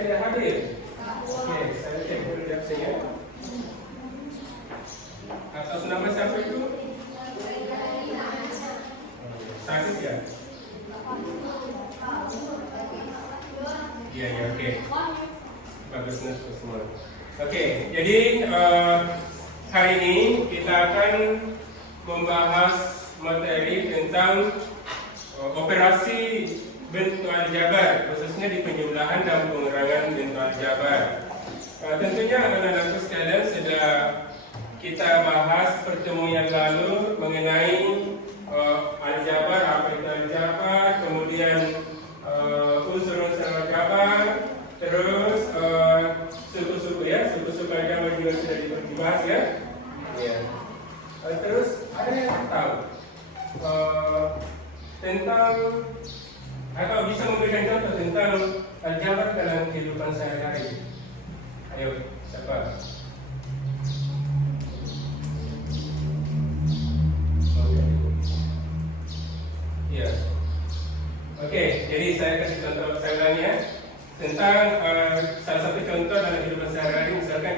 saya tidak hadir. Oke, saya cek dulu di absennya. Atas nama siapa itu? Sakit ya? Iya, ya, oke. Bagus semua. Oke, jadi hari ini kita akan membahas materi tentang operasi bentuk aljabar, khususnya di penjumlahan dan pengurangan bentuk aljabar. Tentunya anak-anakku sekalian sudah kita bahas pertemuan yang lalu mengenai aljabar, apa itu aljabar, kemudian unsur-unsur aljabar, terus suku-suku ya, suku-suku aljabar juga sudah dibahas ya. Terus ada yang tahu tentang atau bisa memberikan contoh tentang aljabar dalam kehidupan sehari-hari? Ayo, siapa? Ya. Oke, jadi saya kasih contoh saya ulangi ya. Tentang salah satu contoh dalam kehidupan sehari-hari, misalkan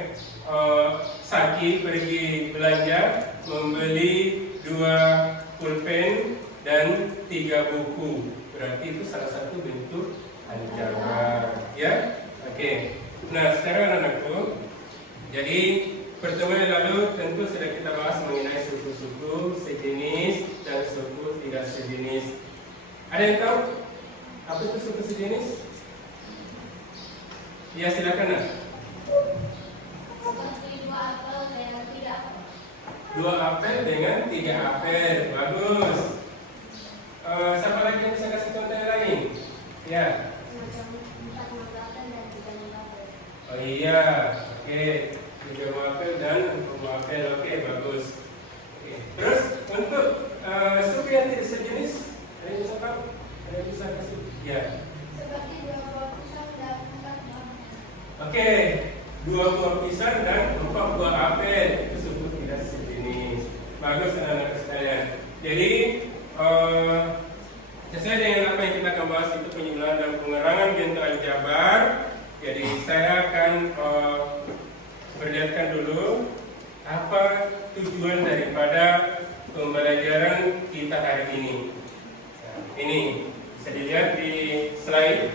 Saki pergi belanja membeli 2 pulpen dan 3 buku. Berarti itu salah satu bentuk aljabar, ya. Oke. Nah, sekarang anak-anakku, jadi pertemuan yang lalu tentu sudah kita bahas mengenai suku-suku sejenis dan suku tidak sejenis. Ada yang tahu apa itu suku sejenis? Ya, silakan. Nah. Seperti 2 apel dengan 3 apel. 2 apel dengan 3 apel, bagus. Siapa lagi yang bisa kasih contoh yang lain? Ya. Macam 4 apel dan 3 apel. Oh iya, oke. 3 apel dan 4 apel, oke, bagus. Oke. Terus untuk suku yang tidak sejenis, ada yang bisa tahu? Ada yang bisa kasih? Ya. Seperti 2 buah pisang dan 4 buah apel. Oke, 2 buah pisang dan 4 buah apel itu suku tidak sejenis. Bagus anak-anak sekalian. Jadi sesuai dengan apa yang kita akan bahas itu penjumlahan dan pengurangan bentuk aljabar. Jadi saya akan perlihatkan dulu apa tujuan daripada pembelajaran kita hari ini. Nah, ini bisa dilihat di slide.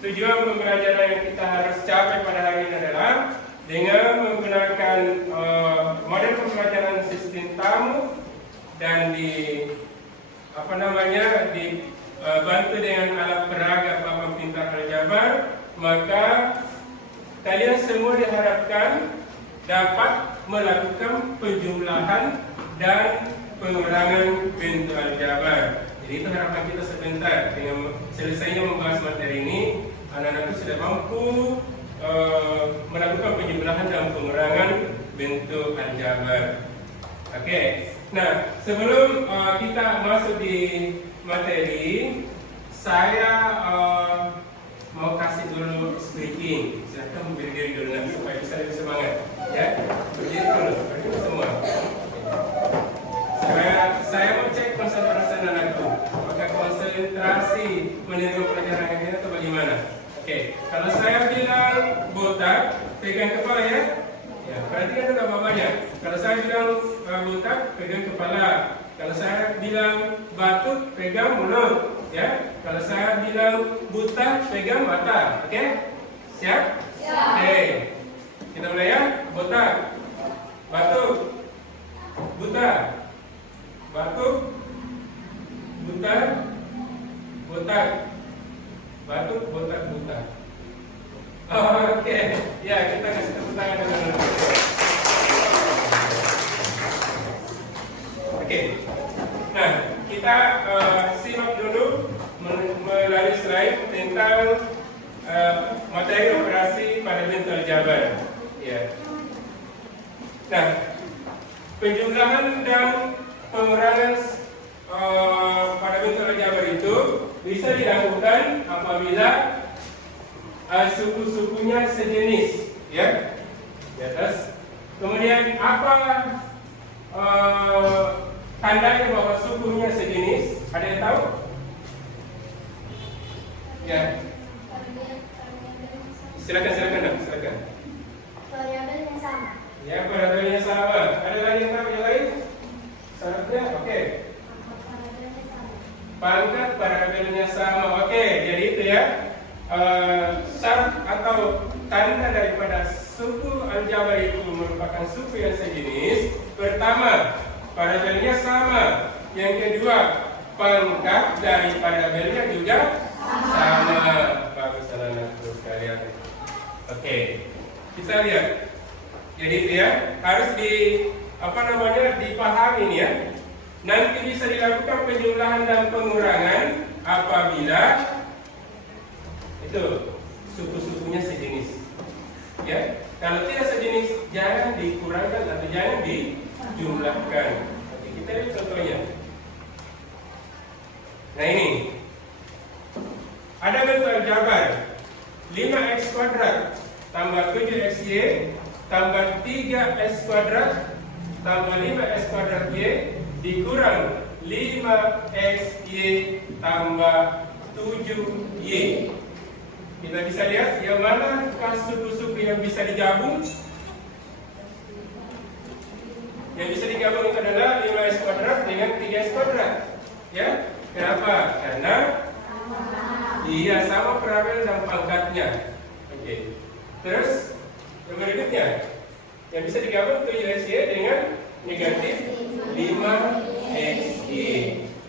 Tujuan pembelajaran yang kita harus capai pada hari ini adalah dengan menggunakan model pembelajaran sistem tamu dan dibantu dengan alat peraga papan pintar aljabar, maka kalian semua diharapkan dapat melakukan penjumlahan dan pengurangan bentuk aljabar. Jadi itu harapan kita sebentar. Dengan selesainya membahas materi ini, anak-anak sudah mampu melakukan penjumlahan dan pengurangan bentuk aljabar. Oke. Nah, sebelum kita masuk di materi, saya mau kasih dulu speaking. Silakan berdiri dulu nanti supaya bisa lebih semangat. Ya, berdiri dulu semua. Saya mau cek konsentrasi anakku. Apakah konsentrasi menerima pelajaran ini atau bagaimana? Oke, kalau saya bilang botak, pegang kepala ya. Ya, perhatikan dulu bapaknya. Kalau saya bilang botak, pegang kepala. Kalau saya bilang batuk, pegang mulut. Ya, kalau saya bilang buta, pegang mata. Oke? Siap? Siap. Oke. Kita mulai ya. Botak, batuk, buta, batuk, buta, botak, batuk, botak, buta. Oke. Ya, kita kasih tepuk tangan dulu. Oke. Nah, kita simak dulu melalui slide tentang materi operasi pada bentuk aljabar. Ya. Nah, penjumlahan dan pengurangan pada bentuk aljabar itu bisa dilakukan apabila suku-sukunya sejenis, ya. Di atas. Kemudian apa tandanya bahwa sukunya sejenis? Ada yang tahu? Ya. Silakan. Variabelnya sama. Ya, variabelnya sama. Ada lagi yang tahu yang lain? Syaratnya, oke. Variabelnya sama. Pangkat variabelnya sama. Oke, jadi itu ya. Syarat atau tanda daripada suku aljabar itu merupakan suku yang sejenis. Pertama, variabelnya sama. Yang kedua, pangkat dari variabelnya juga sama. Bagus anak-anakku sekalian. Oke, kita lihat. Jadi itu ya, harus dipahami nih ya. Nanti bisa dilakukan penjumlahan dan pengurangan apabila itu suku-sukunya sejenis. Ya, kalau tidak sejenis jangan dikurangkan atau jangan dijumlahkan. Oke, kita lihat contohnya. Nah ini ada bentuk aljabar 5x kuadrat tambah 7xy tambah 3x kuadrat tambah 5x kuadrat y dikurang 5xy tambah 7y. Kita bisa lihat yang mana suku-suku yang bisa digabung. Yang bisa digabung itu adalah 5x kuadrat dengan 3x kuadrat. Ya, kenapa? Karena iya sama parabel dan pangkatnya. Oke. Terus yang berikutnya yang bisa digabung 7xy dengan negatif 5xy.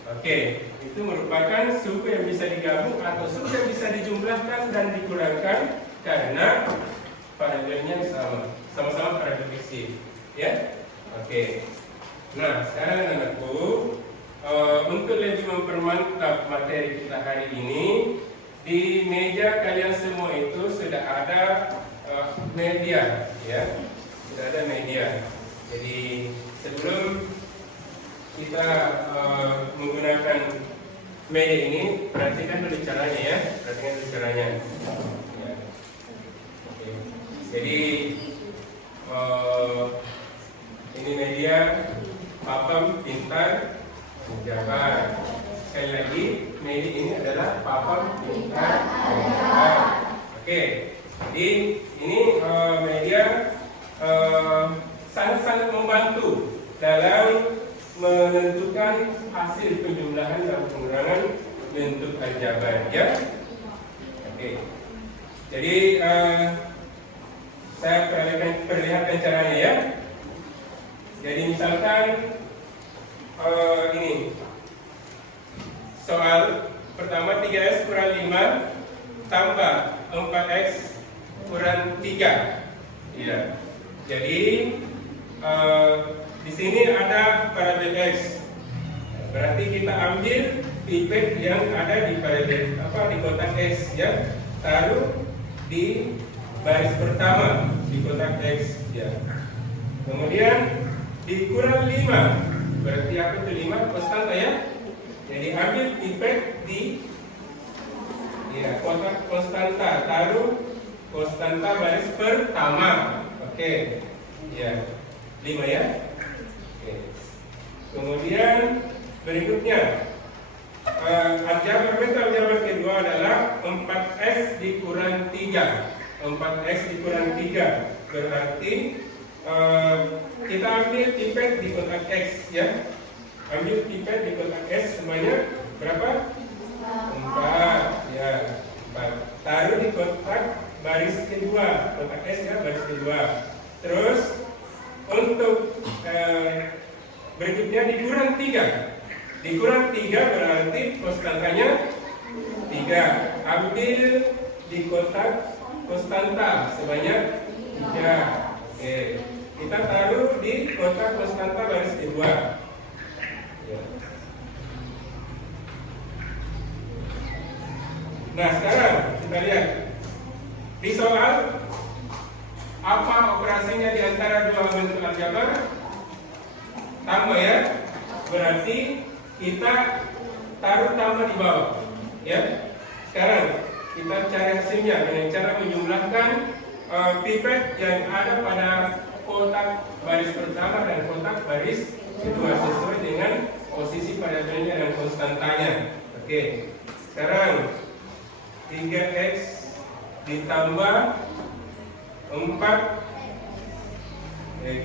Oke, itu merupakan suku yang bisa digabung atau suku yang bisa dijumlahkan dan dikurangkan karena parabelnya sama-sama parabel xy. Ya, oke. Nah, sekarang anak-anakku, untuk lebih mempermantap materi kita hari ini, di meja kalian semua itu sudah ada media, ya, sudah ada media. Jadi sebelum kita menggunakan media ini, perhatikan dulu caranya ya, Ya. Oke. Jadi ini media papan pintar aljabar. Sekali lagi, media ini adalah papan pintar aljabar. Oke, jadi ini media sangat-sangat membantu dalam menentukan hasil penjumlahan dan pengurangan bentuk aljabar, ya. Oke. Jadi saya perlihatkan caranya ya. Jadi misalkan ini soal pertama 3x kurang 5 tambah 4x kurang 3. Ya. Jadi di sini ada parabel x. Berarti kita ambil pipet yang ada di parabel di kotak x ya. Taruh di baris pertama di kotak x ya. Kemudian dikurang 5. Berarti apa itu 5? Konstanta ya. Jadi ambil pipet di kotak konstanta, taruh konstanta baris pertama. Oke. Ya. 5 ya. Oke. Kemudian berikutnya bentuk aljabar kedua adalah 4x dikurang 3. 4x dikurang 3 berarti kita ambil pipet di kotak x ya. Ambil pipet di kotak x sebanyak berapa? 4 ya. 4. Taruh di kotak baris kedua, kotak x ya, baris kedua. Terus untuk berikutnya dikurang 3. Dikurang 3 berarti konstantanya 3. Ambil di kotak konstanta sebanyak 3. Oke. Kita taruh di kotak konstanta baris kedua. Ya. Nah, sekarang kita lihat di soal apa operasinya di antara dua bentuk aljabar? Tambah ya. Berarti kita taruh tambah di bawah. Ya. Sekarang kita cari hasilnya dengan cara menjumlahkan pipet yang ada pada kotak baris pertama dan kotak baris kedua sesuai dengan posisi parabelnya dan konstantanya. Oke. Sekarang 3x ditambah 4 X.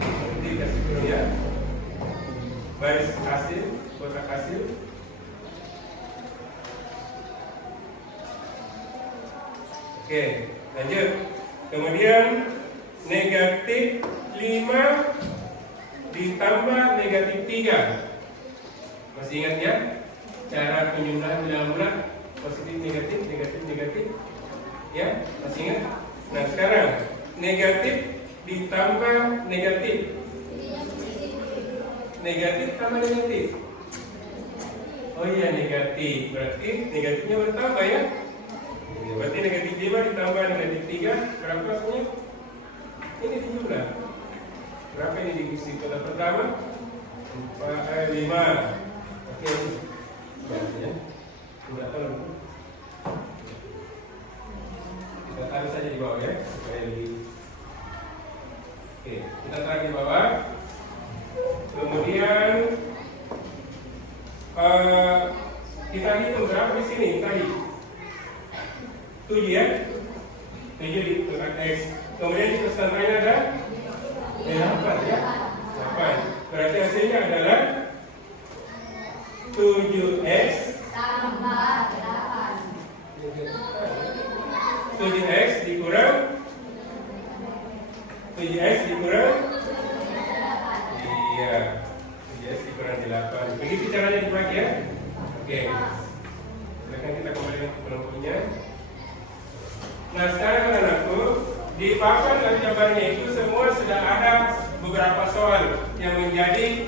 Nanti kasih kurung ya. Baris hasil, kotak hasil. Oke, lanjut. Kemudian negatif 5 ditambah negatif 3. Masih ingat ya? Cara penjumlahan bilangan bulat positif negatif negatif negatif. Ya, masih ingat? Nah, sekarang negatif ditambah negatif. Negatif tambah negatif. Oh iya, negatif. Berarti negatifnya bertambah ya. Berarti negatif 5 ditambah negatif 3 berapa hasilnya? Ini dijumlah. Berapa ini divisi kota pertama? 5. Oke. Ya. Sudah tahu. Kita taruh saja di bawah ya, supaya lebih. Oke, kita taruh di bawah. Kemudian kita hitung berapa di sini tadi? 7 ya? 7 di tempat X. Kemudian di pesantrenya ada 8 ya? 8. Berarti hasilnya adalah 7X tambah 8. 7X dikurang 7X dikurang. Iya, 7X dikurang 8. Begitu caranya dibagi ya? Oke. Silakan kita kembalikan ke kelompoknya. Nah, sekarang anak-anakku, di papan gambarnya itu semua sudah ada beberapa soal yang menjadi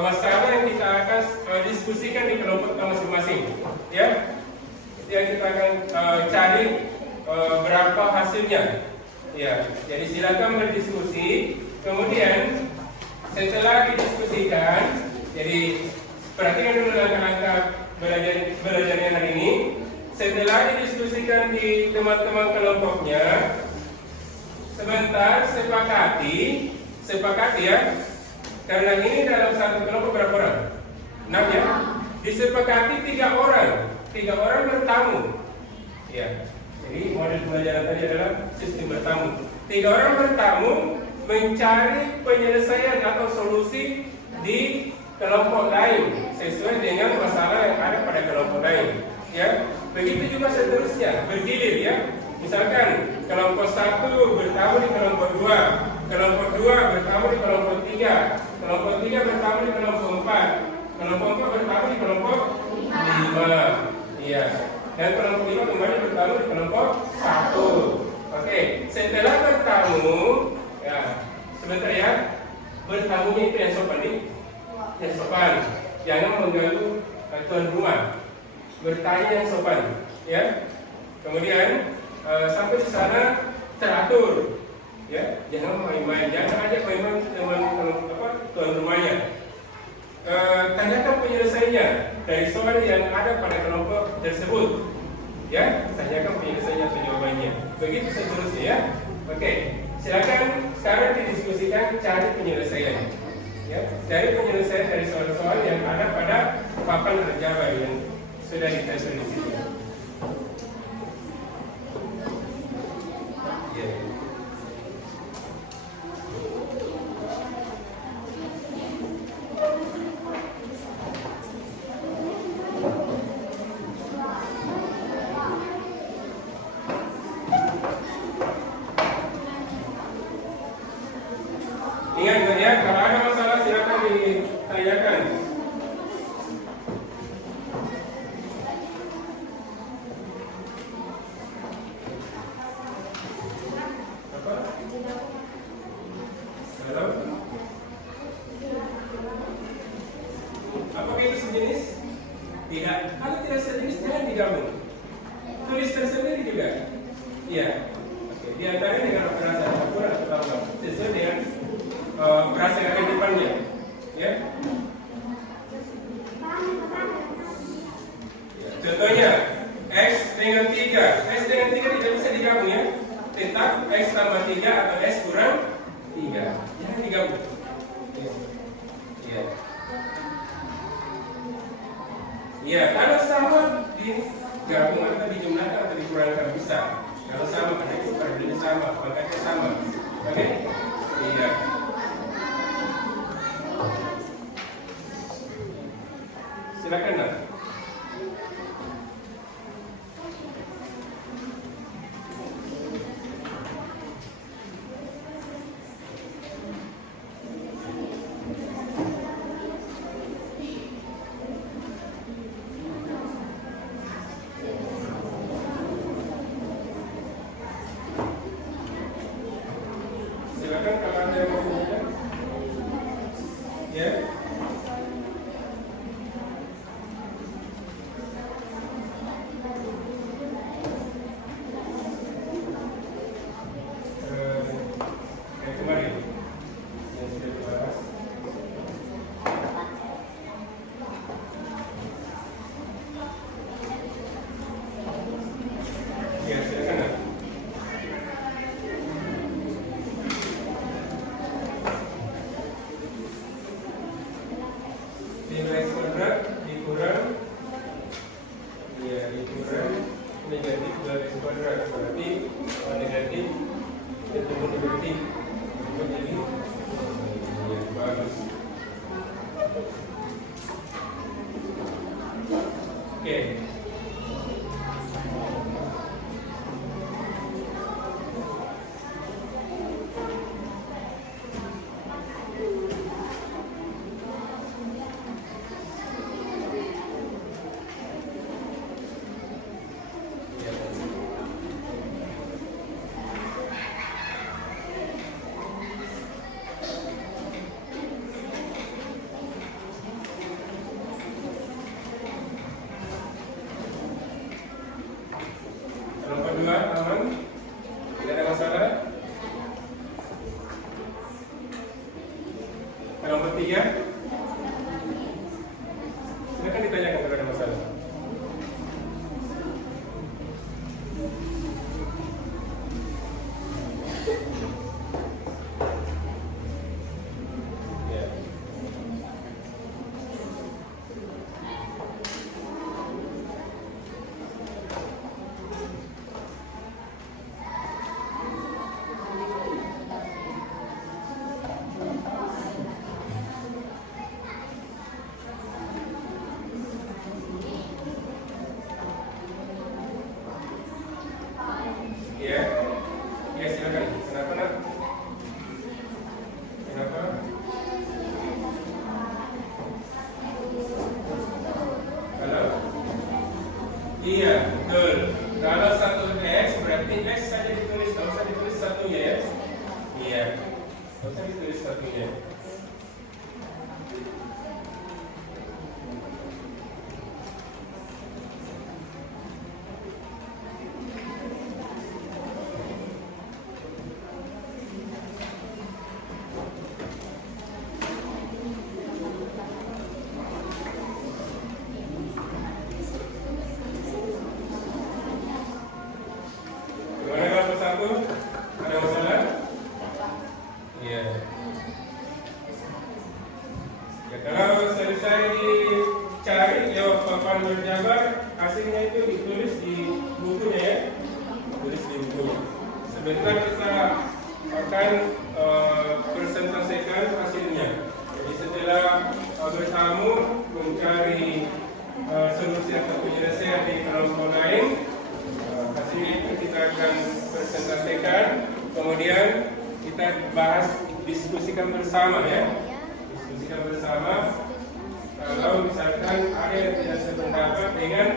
masalah yang kita akan diskusikan di kelompok kita masing-masing. Ya, itu yang kita akan cari berapa hasilnya. Ya, jadi silakan berdiskusi. Kemudian setelah didiskusikan, jadi perhatikan dulu langkah-langkah belajarnya hari ini. Setelah didiskusikan di teman-teman kelompoknya, sebentar sepakati ya. Karena ini dalam satu kelompok berapa orang? 6 ya. Disepakati 3 orang. 3 orang bertamu. Ya. Jadi model pembelajaran tadi adalah sistem bertamu. 3 orang bertamu mencari penyelesaian atau solusi di kelompok lain sesuai dengan masalah yang ada pada kelompok lain. Ya. Begitu juga seterusnya, bergilir ya. Misalkan kelompok 1 bertamu di kelompok 2, kelompok 2 bertamu di kelompok 3, kelompok 3 bertamu di kelompok 4, kelompok 4 bertamu di kelompok 5. Iya. Dan kelompok 5 kembali bertamu di kelompok 1. Oke, setelah bertamu, ya, sebentar ya. Bertamunya itu yang sopan nih. Yang sopan. Jangan mengganggu tuan rumah. Bertanya yang sopan, ya. Kemudian sampai di sana teratur, ya. Jangan main-main, jangan ajak main-main teman tuan rumahnya. Tanyakan penyelesaiannya dari soal yang ada pada kelompok tersebut, ya. Tanyakan penyelesaiannya atau jawabannya. Begitu seterusnya, ya. Oke, silakan sekarang didiskusikan cari penyelesaian, ya. Dari penyelesaian dari soal-soal yang ada pada papan aljabar yang sudah kita tulis di sini. Ya. Ingat ya, kalau ada masalah silakan ditanyakan. Apakah itu sejenis? Tidak. Kalau tidak sejenis jangan digabung. Tulis tersendiri juga. Iya. Oke. Di antaranya dengan operasi campur atau tambah sesuai dengan operasi yang ada di depannya. Ya. Contohnya X dengan 3. X dengan 3 tidak bisa digabung ya. Tetap X tambah 3 atau X kurang 3. Jangan digabung. Ya, kalau sama gabungan atau dijumlahkan atau dikurangkan bisa. Kalau sama, karena itu paradigma sama, pangkatnya sama. Oke? Iya. Silakan nak. Silakan kalau ada yang mau bertanya. Ya. Kayak kemarin yang sudah dibahas. Ya, silakan nak. Nilai kuadrat dikurang, ya dikurang negatif garis kuadrat, berarti negatif ketemu negatif menjadi ya bagus. Oke. Nomor 2 aman? Tidak ada masalah? Nomor 3 silakan ditanyakan kalau ada masalah. Ya. Ya, ya silakan. Kenapa nak? Kenapa? Kalau? Iya, betul. Kalau satu X berarti X saja ditulis, tak usah ditulis satunya ya. Iya, tak usah ditulis satunya. Gimana kalau satu? Ada masalah? Iya. Ya, kalau selesai dicari lewat papan berjabar, hasilnya itu ditulis di bukunya ya. Tulis di buku. Sebentar kita akan presentasikan hasilnya. Jadi setelah bertamu mencari solusi atau penyelesaian di kelompok lain, hasilnya itu kita akan presentasikan, kemudian kita bahas, diskusikan bersama ya. Diskusikan bersama. Kalau misalkan ada yang tidak sependapat dengan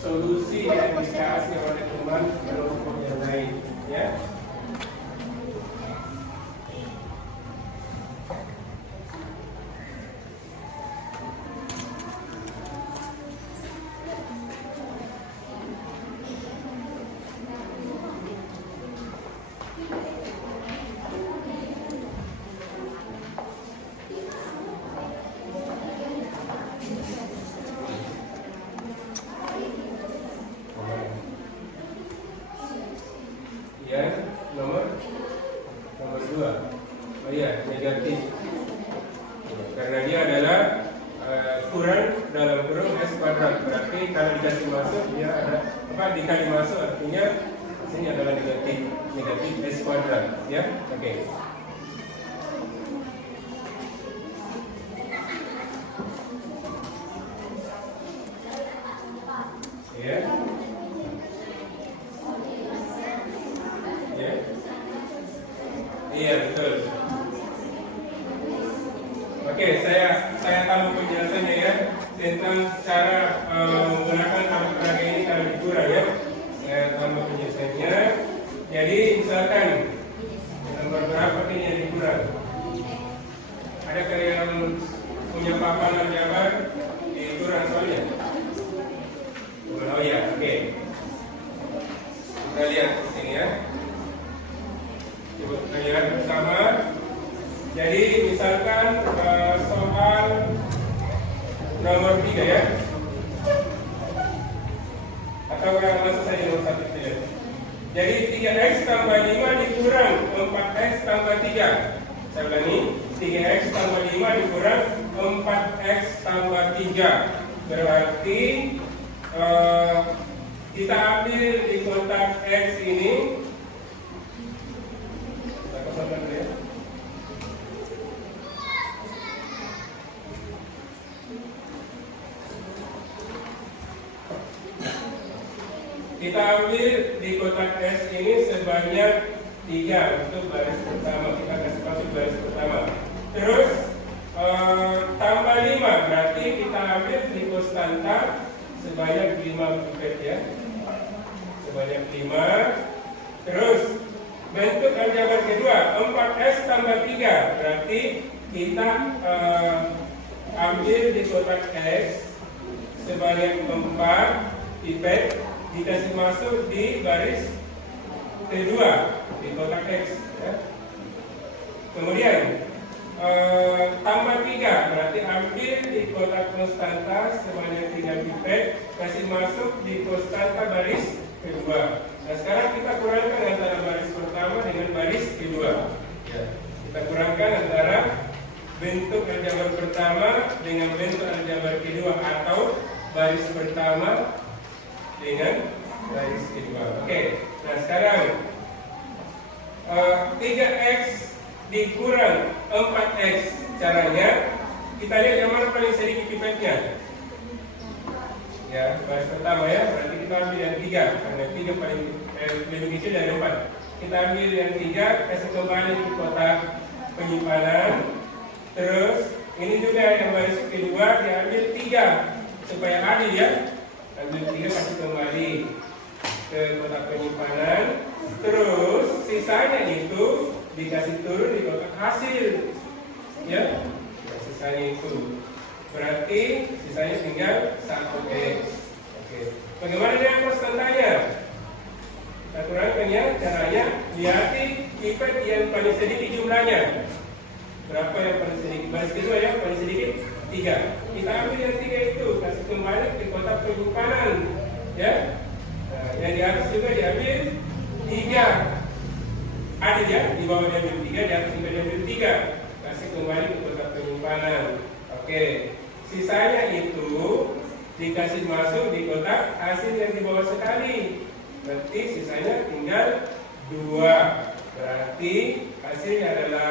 solusi yang dikasih oleh teman kelompok yang lain, ya. Ya, nomor 2. Oh iya, negatif. Karena dia adalah kurang dalam kurung S kuadrat. Berarti kalau dikasih masuk dia ada dikali masuk artinya sini adalah negatif S kuadrat, ya. Oke. Ya. Ya. Iya, betul. Oke, saya tahu penjelasannya ya tentang cara menggunakan angka peraga ini kalau dikurang ya. Saya tahu penjelasannya. Jadi misalkan nomor berapa ini yang dikurang? Adakah yang punya papan aljabar dikurang soalnya? Oh ya, oke. Kita lihat di sini ya. Coba kita lihat bersama. Jadi misalkan soal nomor 3 ya. Atau yang langsung saja nomor 1 saja. Jadi 3x tambah 5 dikurang 4x tambah 3. Saya ulangi, 3x tambah 5 dikurang 4x tambah 3. Berarti kita ambil di kotak X ini. Saya kosongkan dulu ya. Kita ambil di kotak S ini sebanyak 3 untuk baris pertama. Kita kasih masuk baris pertama. Terus tambah 5 berarti kita ambil di konstanta sebanyak 5 pipet ya. Sebanyak 5. Terus bentuk aljabar kedua 4S tambah 3 berarti kita ambil di kotak X sebanyak 4 pipet dikasih masuk di baris kedua di kotak X ya. Kemudian tambah 3 berarti ambil di kotak konstanta sebanyak 3 pipet kasih masuk di konstanta baris kedua. Nah sekarang kita kurangkan antara baris pertama dengan baris kedua ya. Kita kurangkan antara bentuk aljabar pertama dengan bentuk aljabar kedua atau baris pertama dengan baris kedua. Oke, nah sekarang 3x dikurang 4x. Caranya kita lihat yang mana paling sedikit pipetnya. Ya, baris pertama ya, berarti kita ambil yang 3 karena 3 paling lebih kecil dari 4. Kita ambil yang 3, kasih kembali ke kotak penyimpanan. Terus ini juga yang baris kedua diambil 3 supaya adil ya. Ambil 3 kasih kembali ke kotak penyimpanan. Terus sisanya itu dikasih turun di kotak hasil ya. Sisanya itu berarti sisanya tinggal 1x. Oke. Bagaimana dengan konstantanya? Kita kurangkan ya. Caranya lihati pipet yang paling sedikit jumlahnya. Berapa yang paling sedikit? Baris kedua ya, paling sedikit 3. Kita ambil yang 3 itu kasih kembali ke kotak penyimpanan ya. Nah, yang di atas juga diambil 3. Adil ya, di bawah diambil 3, di atas juga diambil 3. Kasih kembali ke kotak penyimpanan. Oke. Sisanya itu dikasih masuk di kotak hasil yang di bawah sekali. Berarti sisanya tinggal 2. Berarti hasilnya adalah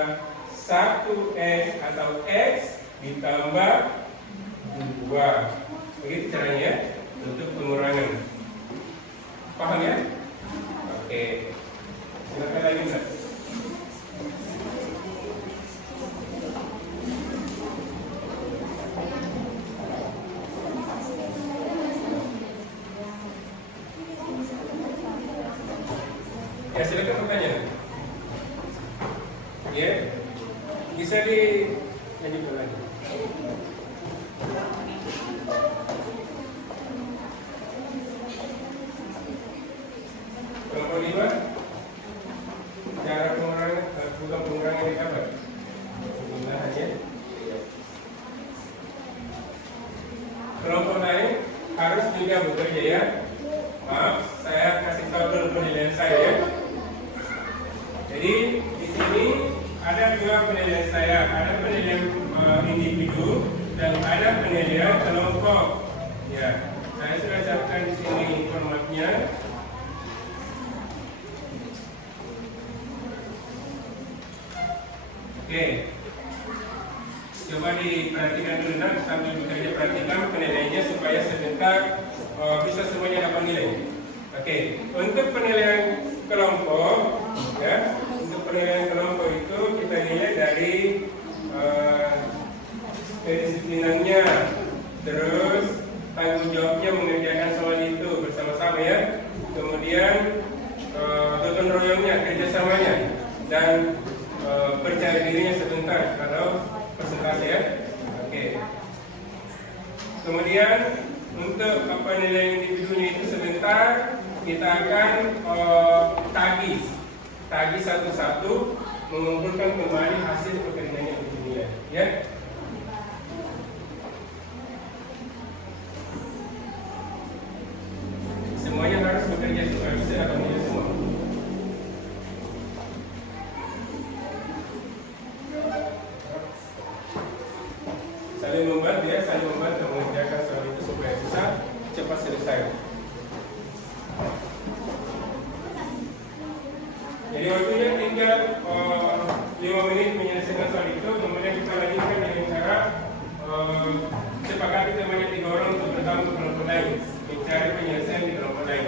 1x atau x ditambah 2. Begitu caranya ya, untuk pengurangan. Paham ya? Oke. Silakan lagi Mbak. Ya silakan bertanya. Ya, bisa dilanjutkan lagi. Kelompok 5, cara pengurangan, bukan pengurangan yang apa? Penggunaannya. Kelompok lain harus juga bekerja ya. Maaf, saya kasih tahu dulu penilaian saya ya. Jadi di sini ada dua penilaian saya, ada penilaian individu dan ada penilaian kelompok. Ya, saya sudah catatkan di sini formatnya. Oke. Coba diperhatikan dulu nak, sambil bekerja perhatikan penilaiannya supaya sebentar bisa semuanya dapat nilai. Oke, untuk penilaian kelompok, ya, untuk penilaian kelompok itu kita nilai dari kedisiplinannya, terus tanggung jawabnya mengerjakan soal itu bersama-sama ya. Kemudian gotong royongnya, kerjasamanya, dan percaya dirinya sebentar kalau presentasi ya. Oke. Kemudian untuk apa nilai individunya itu sebentar kita akan tagih satu-satu, mengumpulkan kembali hasil pekerjaannya untuk dinilai ya. Semuanya harus bekerja supaya bisa dapat nilai semua. Saling membantu ya, saling membantu mengerjakan soal itu supaya bisa cepat selesai. Jadi waktunya tinggal 5 menit menyelesaikan soal itu. Kemudian kita lanjutkan dengan cara sepakati temannya 3 orang untuk bertemu ke kelompok lain, mencari penyelesaian di kelompok lain.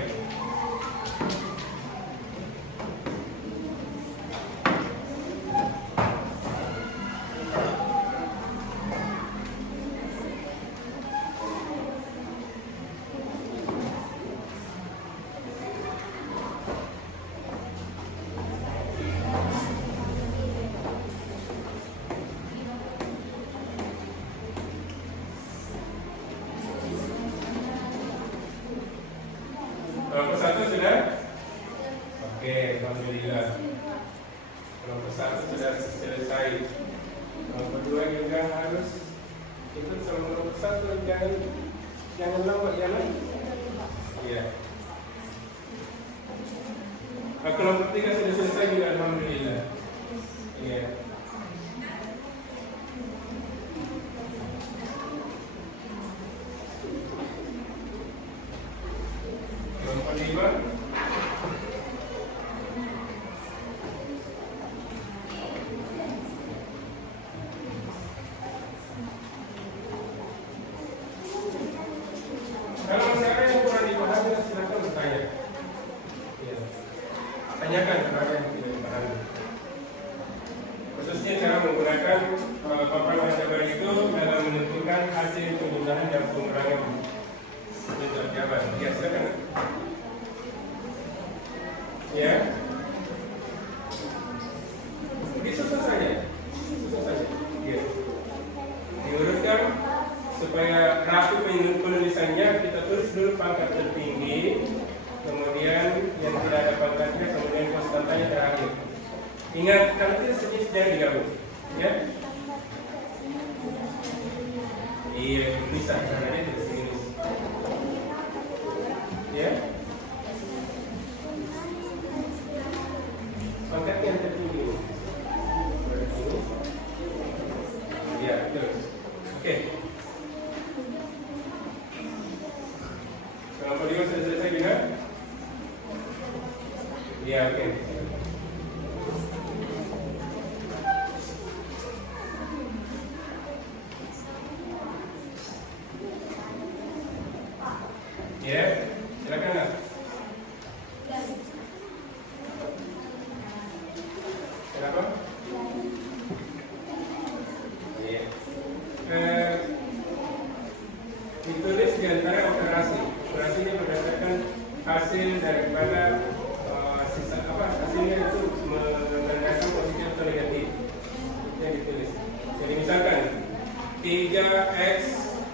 Kelompok 1 sudah? Oke, alhamdulillah. Kelompok 1 sudah selesai. Kelompok 2 juga harus ikut sama kelompok 1, jangan lambat ya nak? Iya. Kelompok 3 sudah selesai juga, alhamdulillah. Iya. Kelompok 5. Kalau masih ada yang kurang dipahami, silakan bertanya. Ya. Tanyakan kepada yang tidak dipahami. Khususnya cara menggunakan paparan jawaban itu dalam menentukan hasil penggunaan dan pengurangan bentuk jawaban. Ya, silakan. Ya. Susah saja. Susah saja. Ya. Diurutkan supaya rapi penulisannya, kita tulis dulu pangkat tertinggi, kemudian yang tidak ada pangkatnya, kemudian konstantanya terakhir. Ingat, kalau tidak sedikit digabung, ya? Iya, bisa karena dia tidak segini. Ya? Pangkatnya yang tertinggi. Ya, terus. Oke. Kelompok 5 sudah selesai juga? Ya, oke. Ya, silakan nak. Kenapa? Ya. Ditulis di antara operasi. Operasinya berdasarkan hasil daripada hasilnya itu menandakan positif atau negatif. Yang ditulis. Jadi misalkan 3x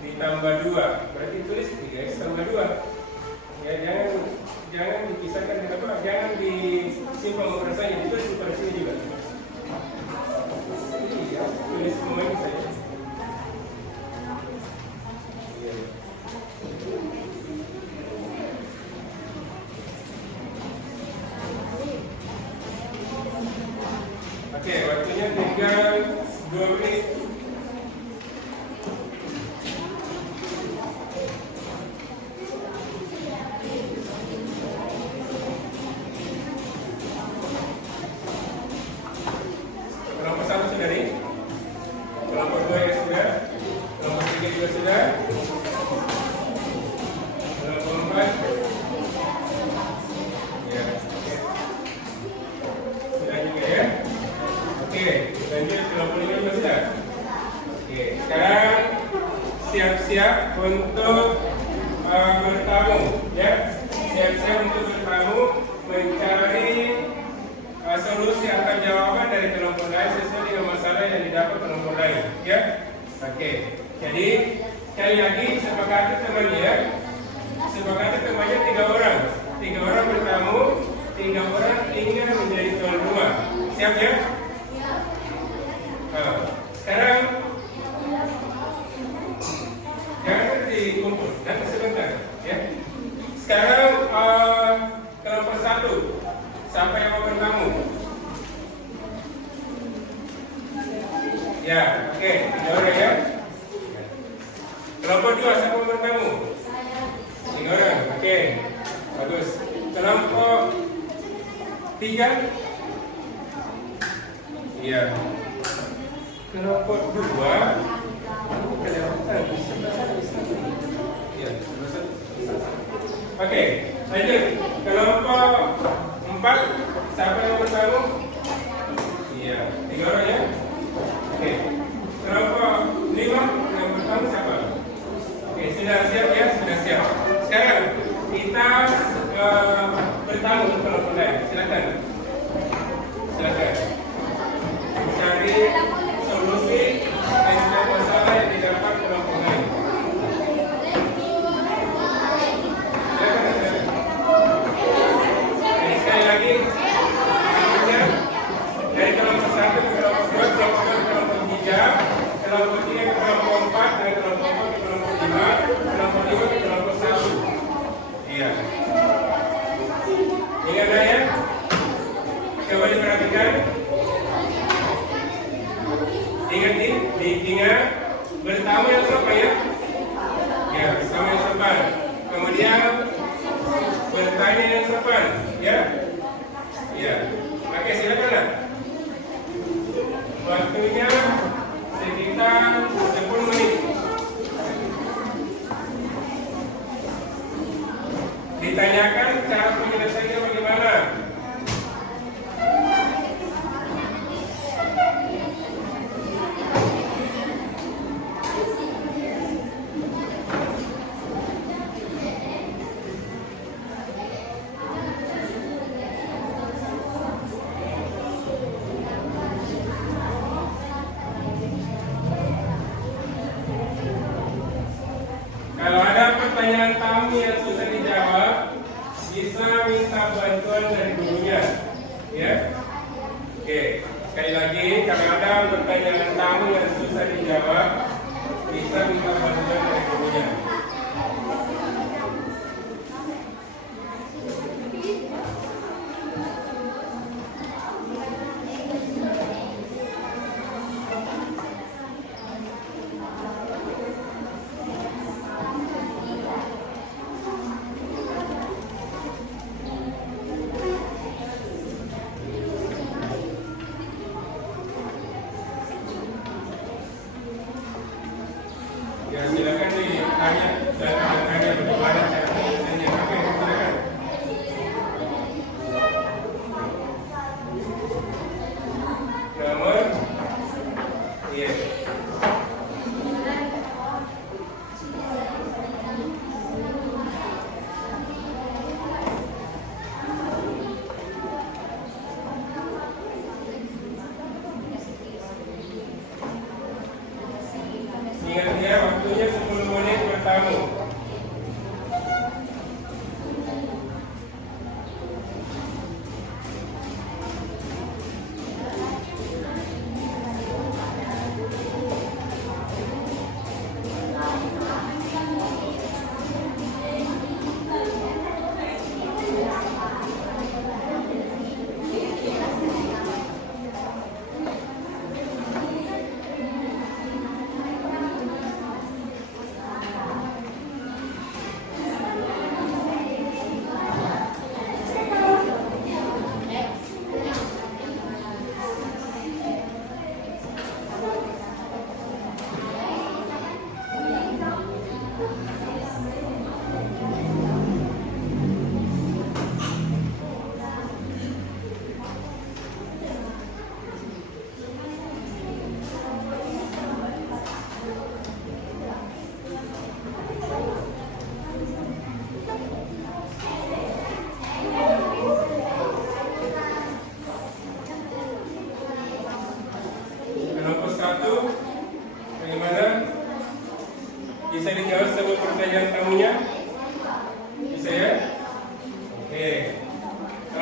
ditambah 2, berarti tulis 3x tambah 2. Ya, jangan dipisahkan dengan apa? Jangan disimpan operasinya, ditulis operasinya juga. Iya, tulis semuanya saja. Oke, waktunya tinggal 2 menit. Kelompok 1 sudah nih? untuk bertamu, ya. Siap-siap untuk bertamu mencari solusi atau jawaban dari kelompok lain sesuai dengan masalah yang didapat kelompok lain, ya. Oke. Jadi sekali lagi sepakati temannya. Sepakati temannya 3 orang. 3 orang bertamu, 3 orang ingin menjadi tuan rumah. Siap ya? Sekarang jangan dikumpul, nanti sebentar, ya. Sekarang kelompok 1, siapa yang mau bertamu? Ya, oke, 3 orang ya. Kelompok 2, siapa mau bertamu? 3 orang, oke, bagus. Kelompok 3, iya. Kelompok 2, kelihatan. Iya. Oke, lanjut. Kelompok 4, siapa yang mau bertamu? Iya, 3 orang ya. Oke, kelompok 5 yang bertamu siapa? Oke, sudah siap ya, sudah siap. Sekarang kita bertamu ke kelompok lain. Silakan. Silakan. Cari solusi dan masalah yang didapat kelompok lain. Sekali lagi, dari kelompok 1 ke kelompok 2, kelompok 2 ke kelompok 3, kelompok 3 ke kelompok 4, dan kelompok 4 ke kelompok 5, kelompok 5 ke kelompok 1. Iya. Ingat ya? Coba diperhatikan. Ingat bertamu yang sopan ya. Ya, bertamu yang sopan. Kemudian bertanya yang sopan, ya. Ya. Oke, silakan. Waktunya sekitar 10 menit. Ditanyakan cara penyelesaiannya bagaimana. Kalau ada pertanyaan tamu yang susah dijawab, bisa minta bantuan dari gurunya, ya. Oke, sekali lagi, kalau ada pertanyaan tamu yang susah dijawab, bisa minta bantuan dari gurunya. Ya, silakan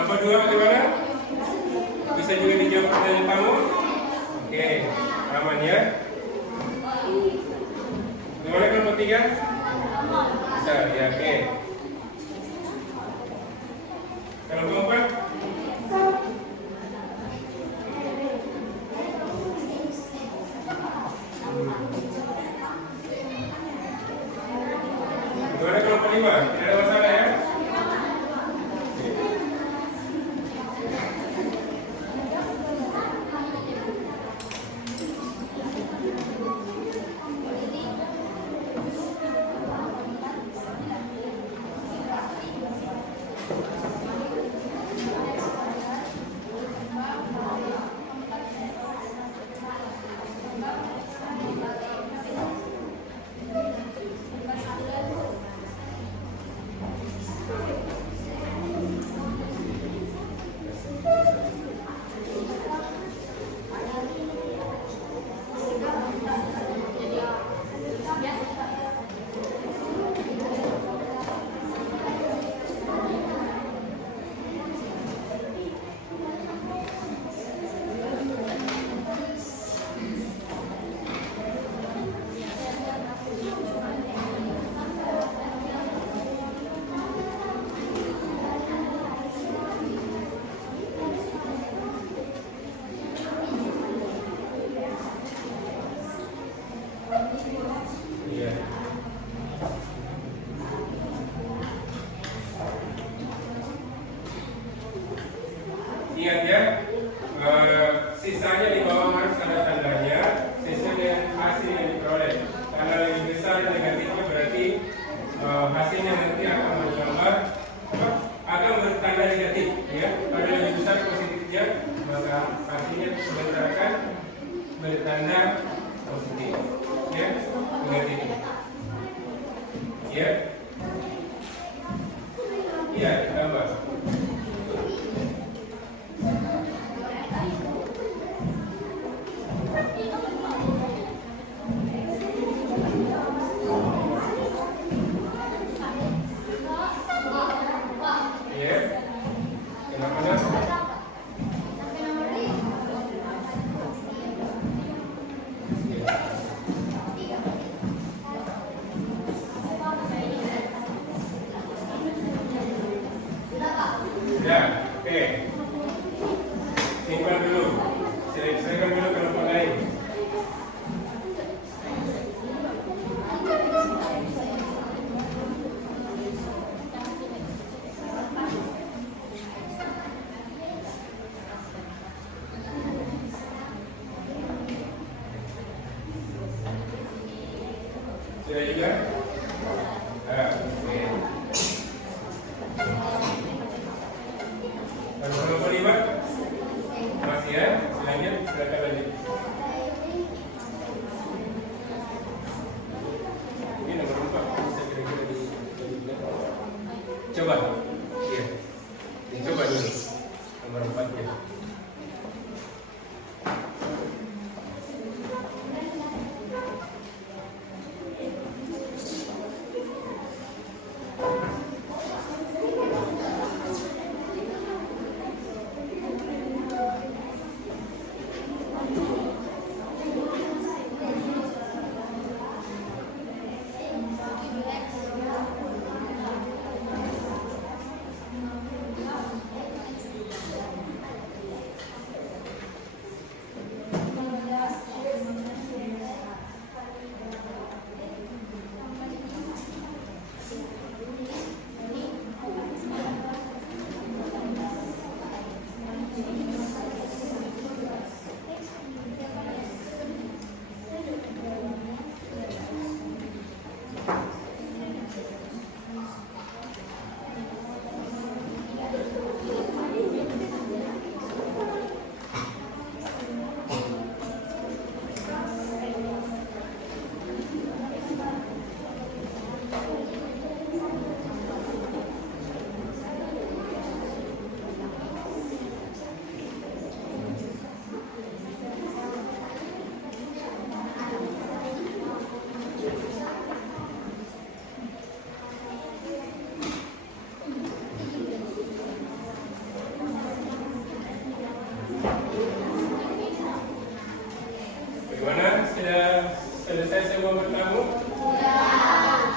Kelompok 2 bagaimana? Bisa juga dijawab pertanyaan kamu? Oke, aman ya. Gimana kelompok 3? Bisa, ya oke. Kelompok 4? Gimana kelompok 5? Tidak ada masalah ya? Iya. Ingat ya, sisanya di bawah harus ada tandanya, sesuai dengan hasil yang diperoleh. Karena lebih besar negatifnya berarti hasilnya nanti akan bertambah, akan bertanda negatif, ya. Pada lebih besar positifnya, maka hasilnya sebentar akan bertanda positif, ya, negatif, ya, iya, tambah. Ya, oke. Simpan dulu. Selesaikan dulu kelompok lain. Sudah juga? Oke. Kelompok 5 masih ya, lanjut, silakan lanjut. Ini nomor 4 bisa kira-kira di coba, iya, dicoba dulu nomor 4 ya. sudah selesai semua bertamu?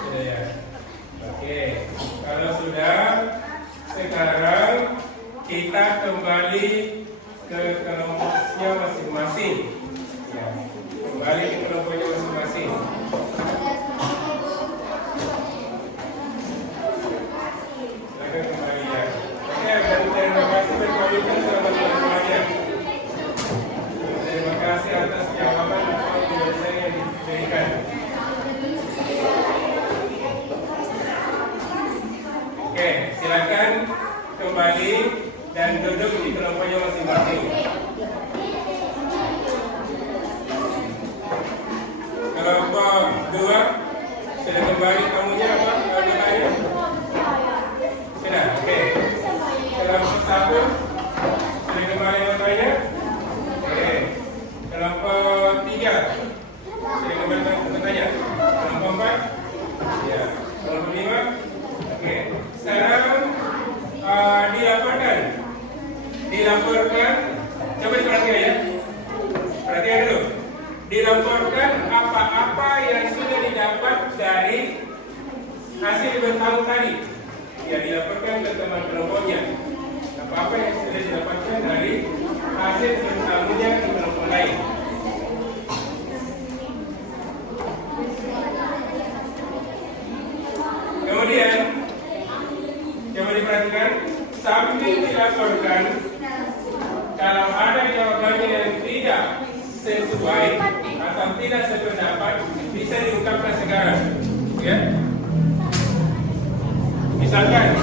Sudah ya. Oke, kalau sudah, sekarang kita kembali ke kelompoknya masing-masing. Ya, kembali ke kelompoknya masing-masing. Silakan kembali ya. Oke, dan terima kasih berkualitas semuanya. Terima kasih atas jawaban atau penjelasan yang diberikan. Oke, silakan kembali dan duduk di kelompoknya masing-masing. Kelompok 2 sudah kembali kamunya apa? Kelompoknya? Sudah, oke. Kelompok 1 sudah kembali katanya? Oke. Kelompok 3 sudah kembali katanya? Kelompok 4? Ya. Kelompok 5? Oke. Sekarang dilaporkan, coba diperhatikan ya, perhatikan dulu, dilaporkan apa-apa yang sudah didapat dari hasil bertamu tadi, ya dilaporkan ke teman kelompoknya, apa-apa yang sudah didapatkan dari hasil bertamunya ke kelompok lain. Kemudian, coba diperhatikan, sambil dilaporkan, kalau ada jawabannya yang tidak sesuai atau tidak sependapat, bisa diungkapkan sekarang. Ya. Misalkan,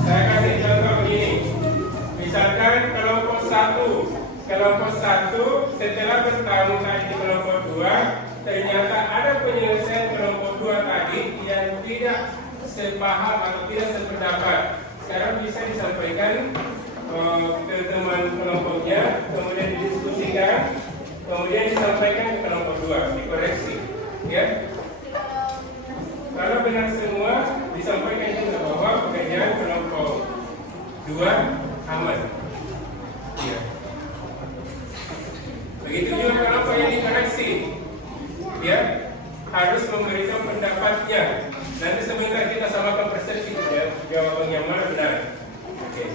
saya kasih contoh begini. Misalkan kelompok 1 setelah bertamu tadi di kelompok 2, ternyata ada penyelesaian kelompok 2 tadi yang tidak sepaham atau tidak sependapat. Sekarang bisa disampaikan ke teman kelompoknya, kemudian didiskusikan, kemudian disampaikan ke kelompok 2, dikoreksi. Ya. Kalau benar semua, disampaikan juga bahwa pekerjaan kelompok 2 aman. Ya. Begitu juga kelompok yang dikoreksi, ya harus memberikan pendapatnya. Nanti sebentar kita samakan persepsi, ya, jawaban yang mana benar. Oke.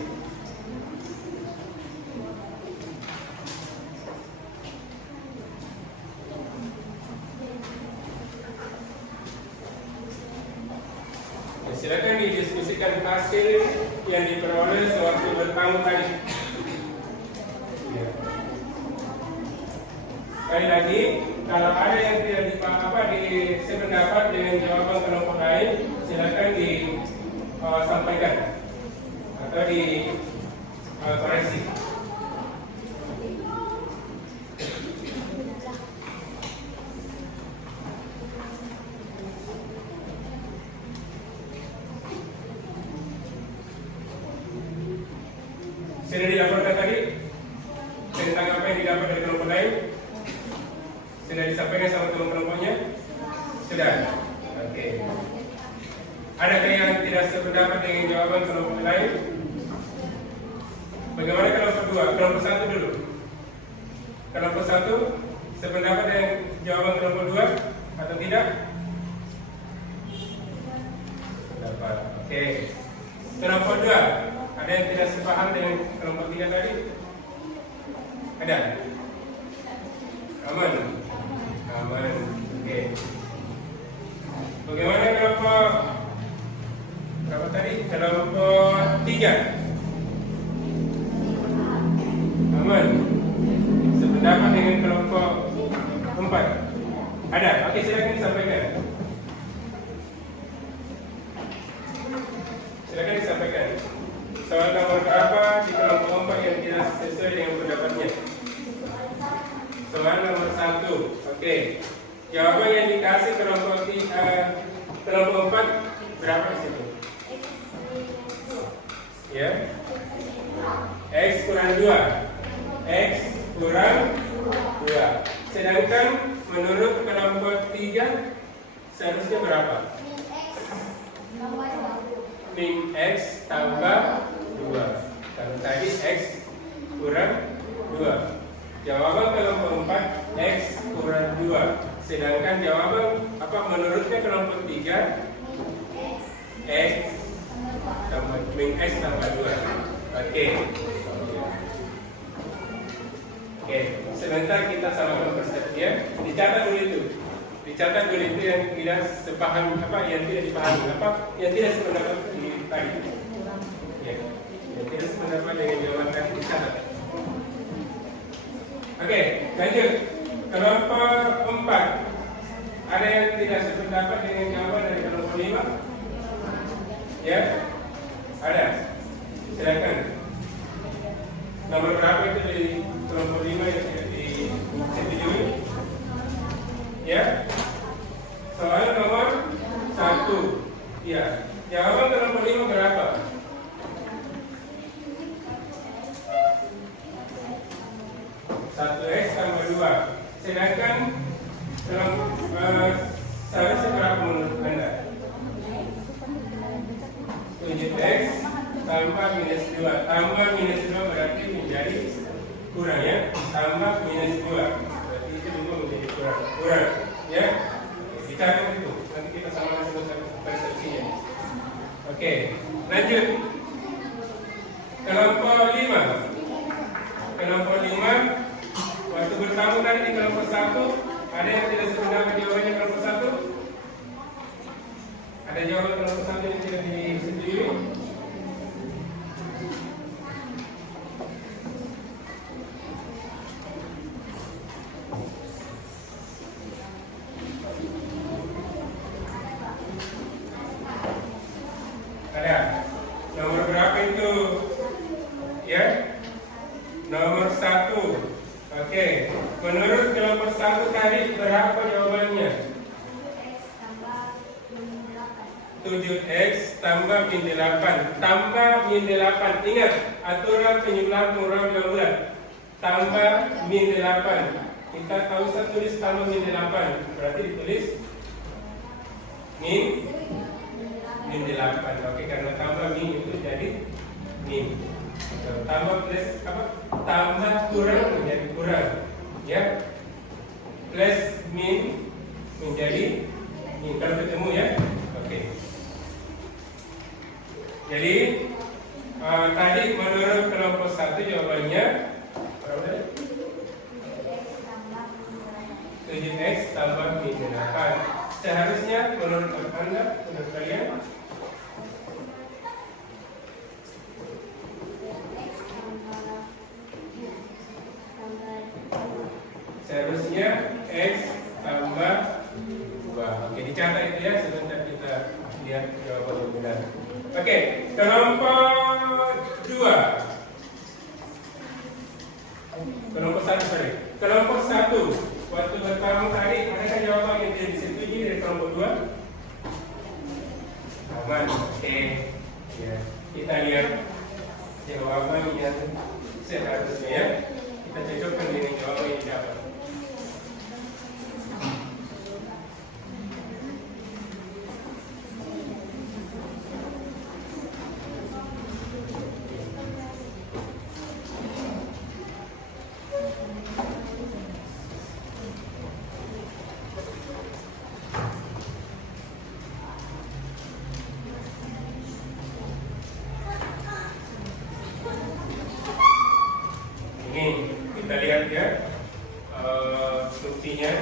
Ya, silakan didiskusikan hasil yang diperoleh sewaktu bertamu tadi. Ya. Sekali lagi, kalau ada yang tidak sependapat dengan jawaban kelompok lain, silakan disampaikan atau dikoreksi. Sudah dilaporkan tadi tentang apa yang didapat dari kelompok lain? Sudah disampaikan sama teman kelompoknya? Sudah? Oke. Adakah yang tidak sependapat dengan jawaban kelompok lain? Bagaimana kelompok 2? Kelompok 1 dulu. Kelompok 1 sependapat dengan jawaban kelompok 2 atau tidak? Sependapat. Oke. Kelompok 2, ada yang tidak sepaham dengan kelompok 3 tadi? Ada? Aman? Aman. Oke. Bagaimana kelompok berapa tadi? Kelompok 3. Aman. Sependapat dengan kelompok 4. Ada? Oke, silakan disampaikan. Silakan disampaikan. Soal nomor berapa di kelompok 4 yang tidak sesuai dengan pendapatnya? Soal nomor 1. Oke. Jawaban yang dikasih kelompok 4 berapa di situ? Ya. X kurang 2. X kurang 2. Sedangkan menurut kelompok 3 seharusnya berapa? Min X tambah 2. Kalau tadi X kurang 2. Jawaban kelompok 4 X yang tidak sepaham yang tidak dipahami yang tidak sependapat di tadi. Ya, yang tidak sependapat dengan jawaban tadi dicatat. Oke, lanjut. Kelompok 4. Ada yang tidak sependapat dengan jawaban dari kelompok 5? Ya, ada. Silakan. Nomor berapa itu dari kelompok 5 yang tidak disetujui? Ya. Soal nomor 1. Ya. Jawaban kelompok 5 berapa? Satu X tambah 2. Sedangkan seharusnya berapa menurut Anda? 7X tambah minus 2. Tambah minus 2 berarti menjadi kurang ya. Tambah minus 2 berarti itu juga menjadi kurang ya. Dicatat itu. Nanti kita sama-sama persepsinya. Oke, lanjut. Kelompok 5. Kelompok 5 waktu bertamu tadi di kelompok 1, ada yang tidak sependapat jawabannya kelompok 1? Ada jawaban kelompok 1 yang tidak disetujui? Ada. Nomor berapa itu? Ya? Nomor 1. Oke. Menurut kelompok 1 tadi berapa jawabannya? 7X tambah min 8. Tambah min 8. Ingat, aturan penyebab murah bilang bulat. Tambah min 8. Kita tak usah tulis tambah min 8. Berarti ditulis min 8. Oke, karena tambah min itu jadi min. Tambah plus apa? Tambah kurang menjadi kurang. Ya. Plus min menjadi min. Kalau ketemu ya. Oke. Jadi tadi menurut kelompok 1 jawabannya berapa? 7X tambah min 8. Seharusnya menurut Anda, menurut kalian seharusnya X tambah 2. Oke, dicatat itu ya, sebentar kita lihat jawaban yang benar. Oke, kelompok 2. Kelompok 1, sorry. Kelompok 1. Waktu bertamu tadi, adakah jawaban yang tidak disetujui dari kelompok 2? Aman, oke. Ya, kita lihat jawaban yang seharusnya ya. Kita cocokkan dengan jawaban yang didapat. Ini kita lihat ya buktinya.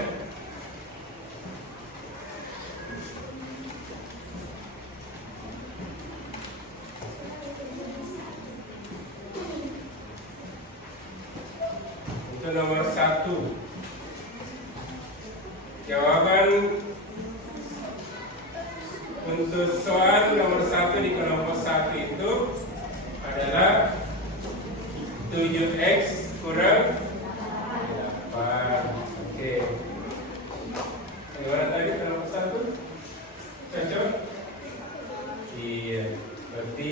Itu nomor 1. Jawaban untuk soal nomor 1 di kelompok 1 itu adalah 7X kurang 8. Oke. Gimana tadi kelompok 1? Cocok? Iya. Berarti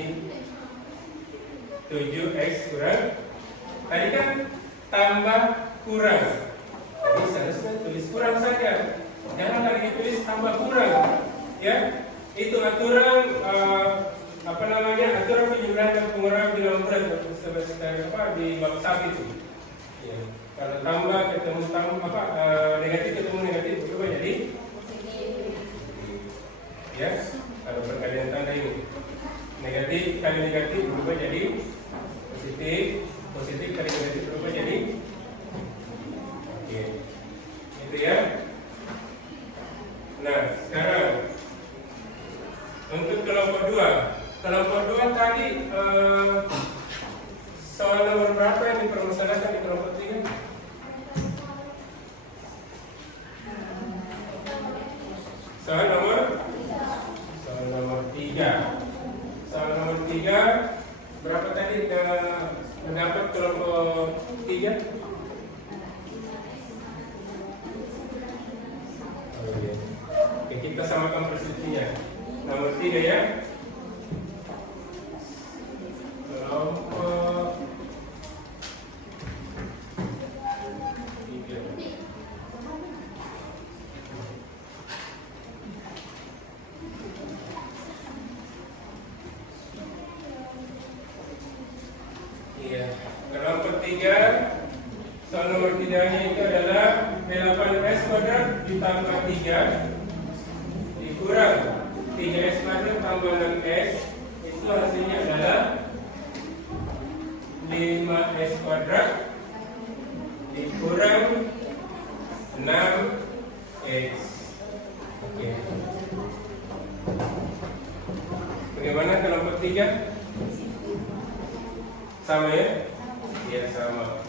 7X kurang. Tadi kan tambah kurang. Jadi seharusnya tulis kurang saja. Jangan lagi ditulis tambah kurang. Ya. Itu aturan aturan penjumlahan dan pengurangan bilangan bulat di bab 1 itu. Ya. Kalau tambah ketemu negatif ketemu negatif berubah jadi ya. Kalau perkalian tanda ini negatif kali negatif berubah jadi positif, positif kali negatif berubah jadi oke. Itu ya. Nah, Soal nomor berapa yang dipermasalahkan di kelompok 3? Soal nomor 3. Soal nomor 3 berapa tadi mendapat kelompok 3? Oke, kita samakan persisinya. Nomor 3 ya. Kelompok 3. Iya, kelompok 3. Soal nomor 3-nya itu adalah 8s kuadrat ditambah 3 dikurang 3s kuadrat tambah 6s, itu hasilnya adalah 5s kuadrat dikurang 6x. Oke. Bagaimana kelompok 3? Sama ya? Iya, sama.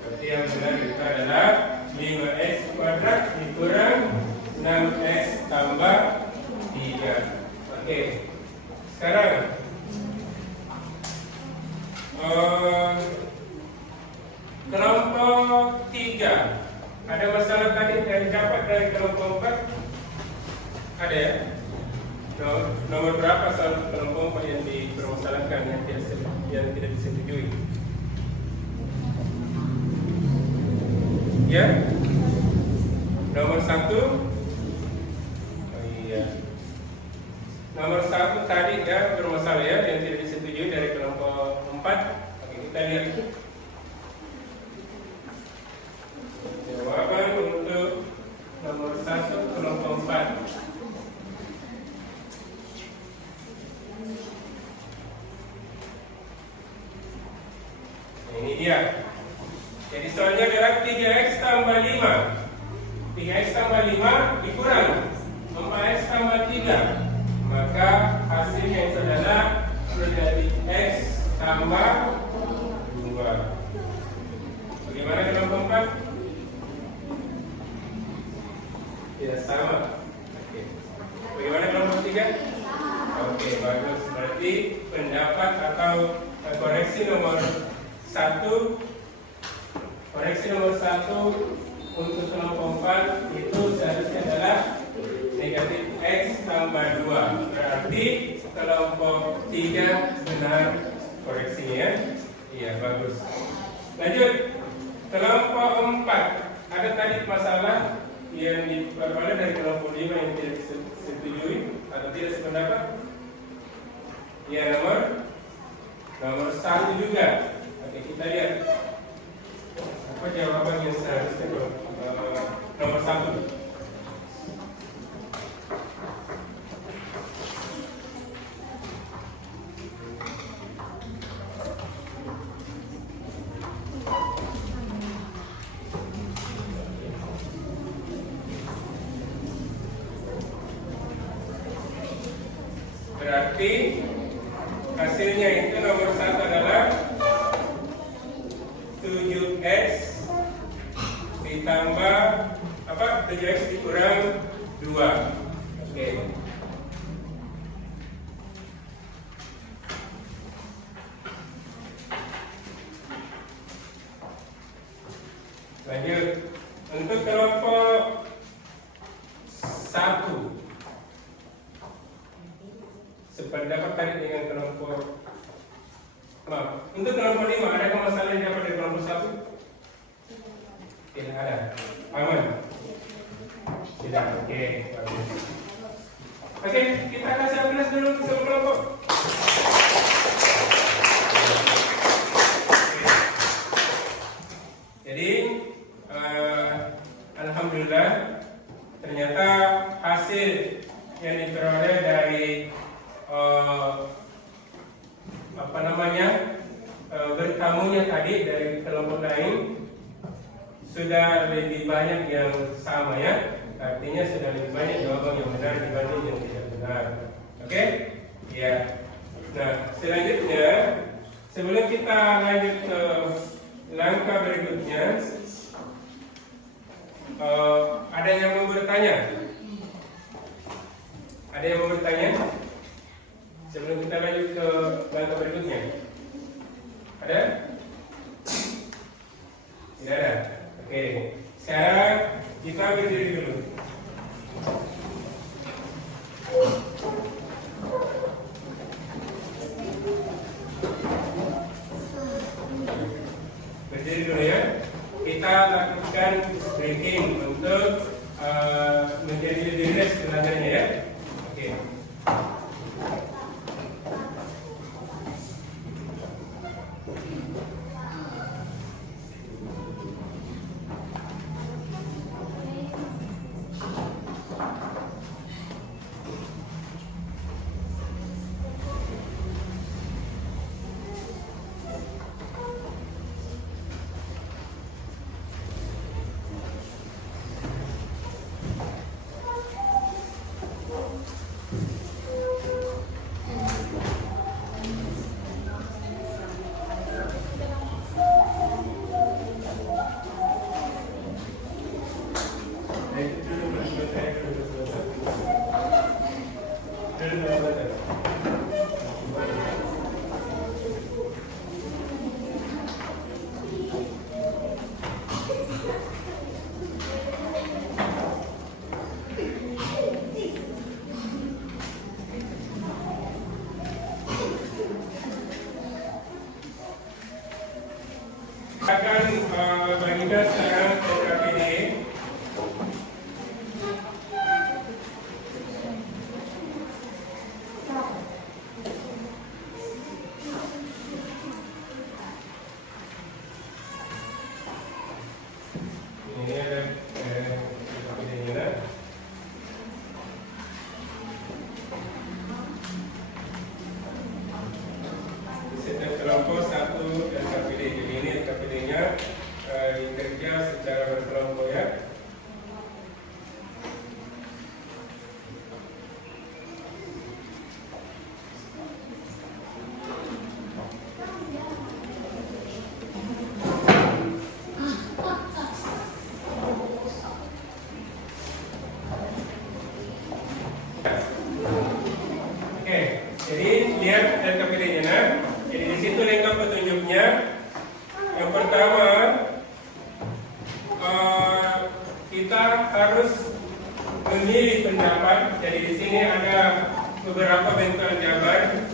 Berarti yang benar itu adalah 5x kuadrat dikurang 6x tambah 3. Oke. Sekarang kelompok 3. Ada masalah tadi yang dapat dari kelompok 4? Ada ya? Nomor berapa soal kelompok 4 yang dipermasalahkan yang tidak disetujui? Ya? Nomor 1? Oh iya. Nomor 1 tadi ya bermasalah ya, yang tidak disetujui dari kelompok 4. Oke, kita lihat. Jawaban untuk nomor 1 kelompok 4. Ini dia. Jadi soalnya adalah 3x tambah 5. 3x tambah 5 dikurang 4x tambah 3. Maka hasilnya itu adalah menjadi x tambah 2. Bagaimana kelompok 4? Ya, sama. Oke. Bagaimana kelompok 3? Oke, bagus. Berarti pendapat atau koreksi nomor 1 untuk kelompok 4 itu seharusnya adalah negatif x tambah 2. Berarti kelompok 3 benar koreksinya. Iya, bagus. Lanjut. Kelompok 4. Ada tadi masalah yang diperoleh dari kelompok 5 yang tidak disetujui atau tidak sependapat. Ya, nomor 1 juga. Oke, kita lihat apa jawaban yang seharusnya nomor 1. Berarti hasilnya itu nomor 1 adalah 7x ditambah 7x dikurang 2. Oke. Lanjut. Untuk kelompok 1 sependapat tadi dengan kelompok. Untuk kelompok 5 ada masalah yang dapat dari kelompok 1? Tidak ada. Aman? Tidak. Oke. Bagus. Oke, kita kasih aplaus dulu ke semua kelompok. Jadi alhamdulillah ternyata hasil yang diperoleh dari bertamunya tadi dari kelompok lain sudah lebih banyak yang sama ya, artinya sudah lebih banyak jawaban yang benar dibanding yang tidak benar. Oke? Ya. Nah, selanjutnya Sebelum kita lanjut ke langkah berikutnya, ada yang mau bertanya? Ada yang mau bertanya? Sebelum kita lanjut ke langkah berikutnya, ada? Tidak ada. Oke, sekarang kita berdiri dulu. Berdiri dulu ya. Kita lakukan breathing untuk menjadi lebih rileks tenaganya ya. Oke. Akan bagikan sekarang KPD. Ini ada KPD-nya. Setiap kelompok satu KPD. Jadi ini KPD-nya dikerja secara berkelompok ya. Oke, jadi lihat KPD-nya. Nah. Jadi di situ lengkap petunjuknya. Yang pertama, kita harus memilih pendapat. Jadi di sini ada beberapa bentuk jawaban.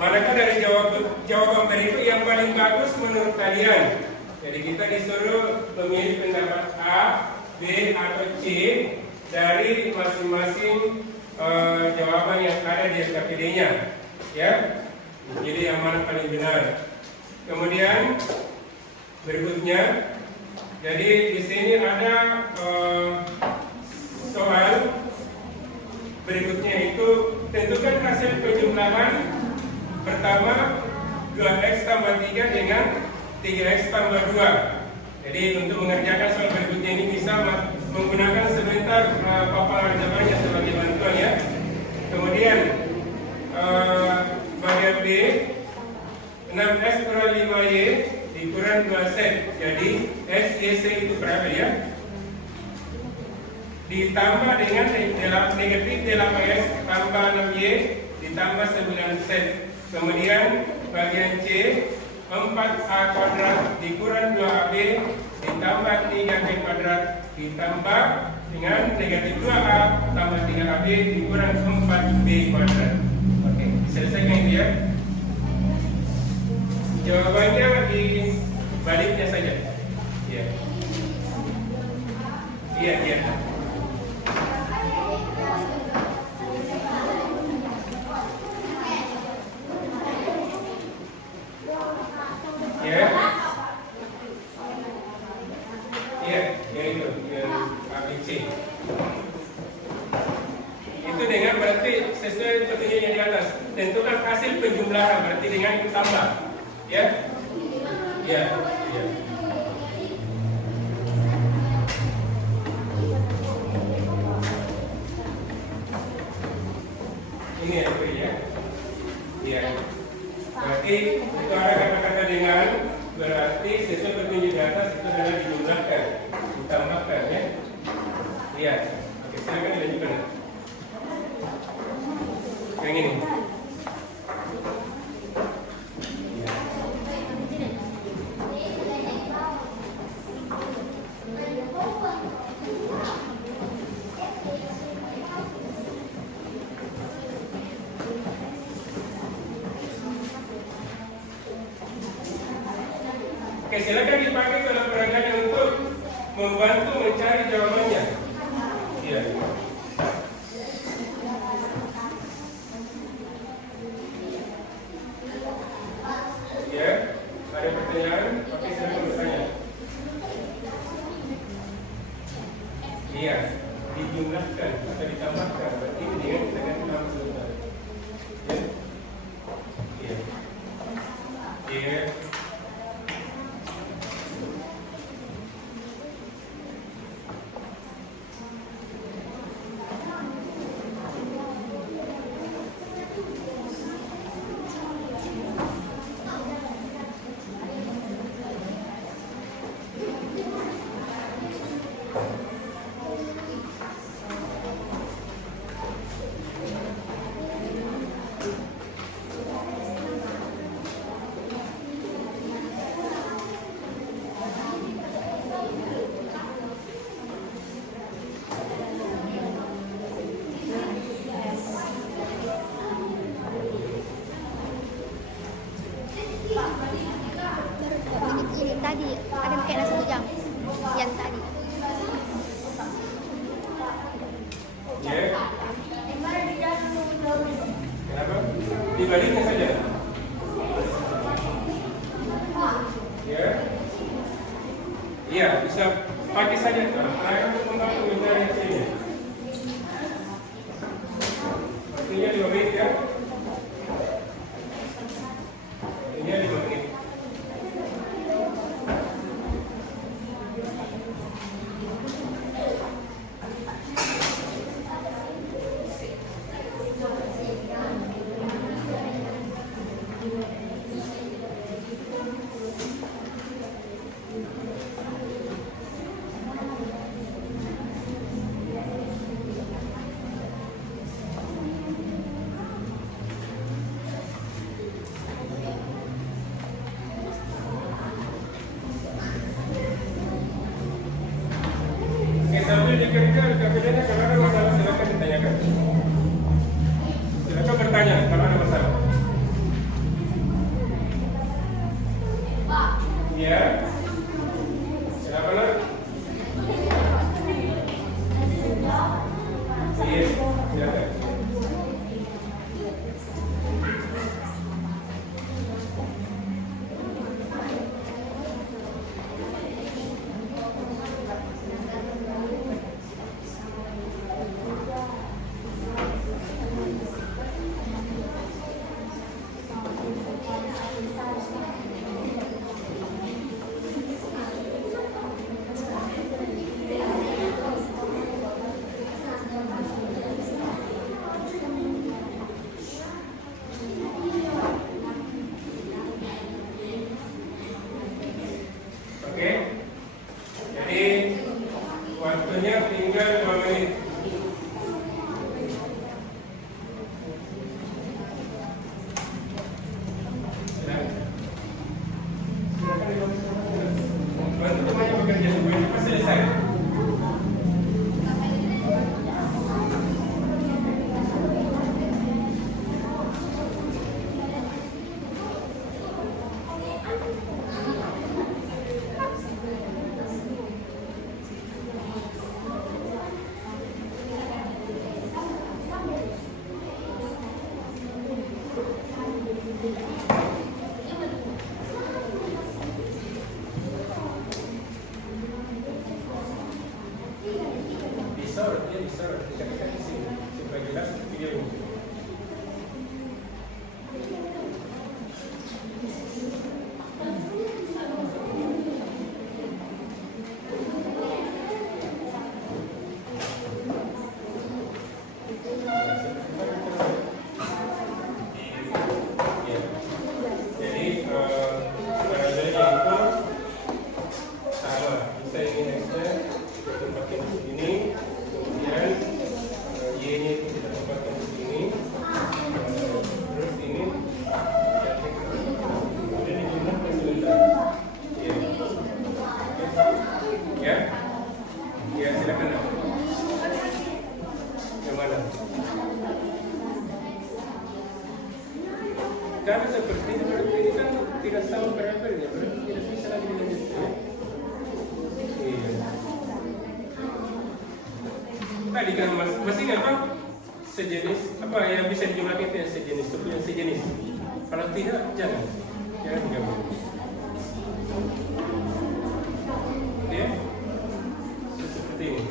Manakah dari jawaban berikut yang paling bagus menurut kalian? Jadi kita disuruh memilih pendapat A, B atau C dari masing-masing jawaban yang ada di KPD-nya. Ya. Jadi yang mana paling benar. Kemudian berikutnya, jadi di sini ada soal berikutnya itu tentukan hasil penjumlahan pertama 2x tambah 3 dengan 3x tambah 2. Jadi untuk mengerjakan soal berikutnya ini bisa menggunakan sebentar paparan aljabarnya sebagai bantuan ya. Kemudian bagian B 6x kurang 5y dikurang 2z. Jadi s, y, c itu berapa ya? Ditambah dengan negatif 8s tambah 6y ditambah 9z. Kemudian bagian C 4a kuadrat dikurang 2ab ditambah 3b kuadrat ditambah dengan negatif 2a tambah 3ab dikurang 4b kuadrat. Oke, diselesaikan itu ya. Jawabannya di baliknya saja. Iya. Iya, iya. Ya. Iya, ya itu yang ABC. Itu dengan berarti sesuai petunjuknya di atas. Tentukan hasil penjumlahan berarti dengan itu tambah. Ya. Ya, ya. Ini ya, ya. Iya. Berarti itu ada Oke, silakan dipakai kalau peraganya untuk membantu mencari jawabannya. Iya. Ya, ada pertanyaan? Oke, silakan bertanya. Iya, dijumlahkan atau ditambahkan. Berarti dengan kita ganti nama sebentar. Ya. Iya. Iya. Ini tadi ada pakai nasi 1 jam. Yang tadi. Ya. Kenapa? Dibaliknya saja. Ya. Iya, bisa pakai saja. Saya untuk membantu mencari hasilnya. Waktunya 5 menit ya. Ini 5 menit. Oke, sambil dikerjakan kabinetnya, kalau ada masalah silakan ditanyakan. Silakan bertanya kalau ada masalah. Iya. Silakan lah. Iya, silakan. Oke. Jadi waktunya tinggal 5 menit. Bantu temannya bekerja supaya cepat selesai. Disorot, dia disorot. Dikatakan di sini supaya jelas video ini. Ya. Jadi caranya itu sama. Bisa ini nextnya kita pakai di sini. Kemudian Y-nya itu kita tempatkan di sini. Terus ini kemudian dijumlahkan sebentar. Ya. Ya, silakan. Yang mana? Karena seperti ini kan tidak sama variabelnya, berarti tidak bisa lagi tadi kan masih apa? Sejenis apa yang bisa dijumlahkan itu yang sejenis, itu yang sejenis. Kalau tidak, jangan digabung. Ya, seperti ini.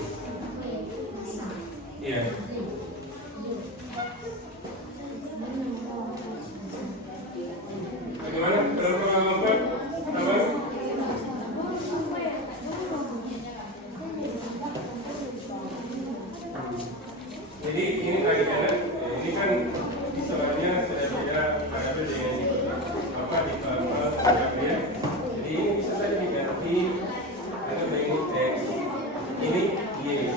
Iya. Bagaimana kelompok apa? Jadi ini adik-adik, ini kan soalnya sudah beda variabel dengan apa di variabel ya. Jadi ini bisa saja diganti dengan begini X, ini Y,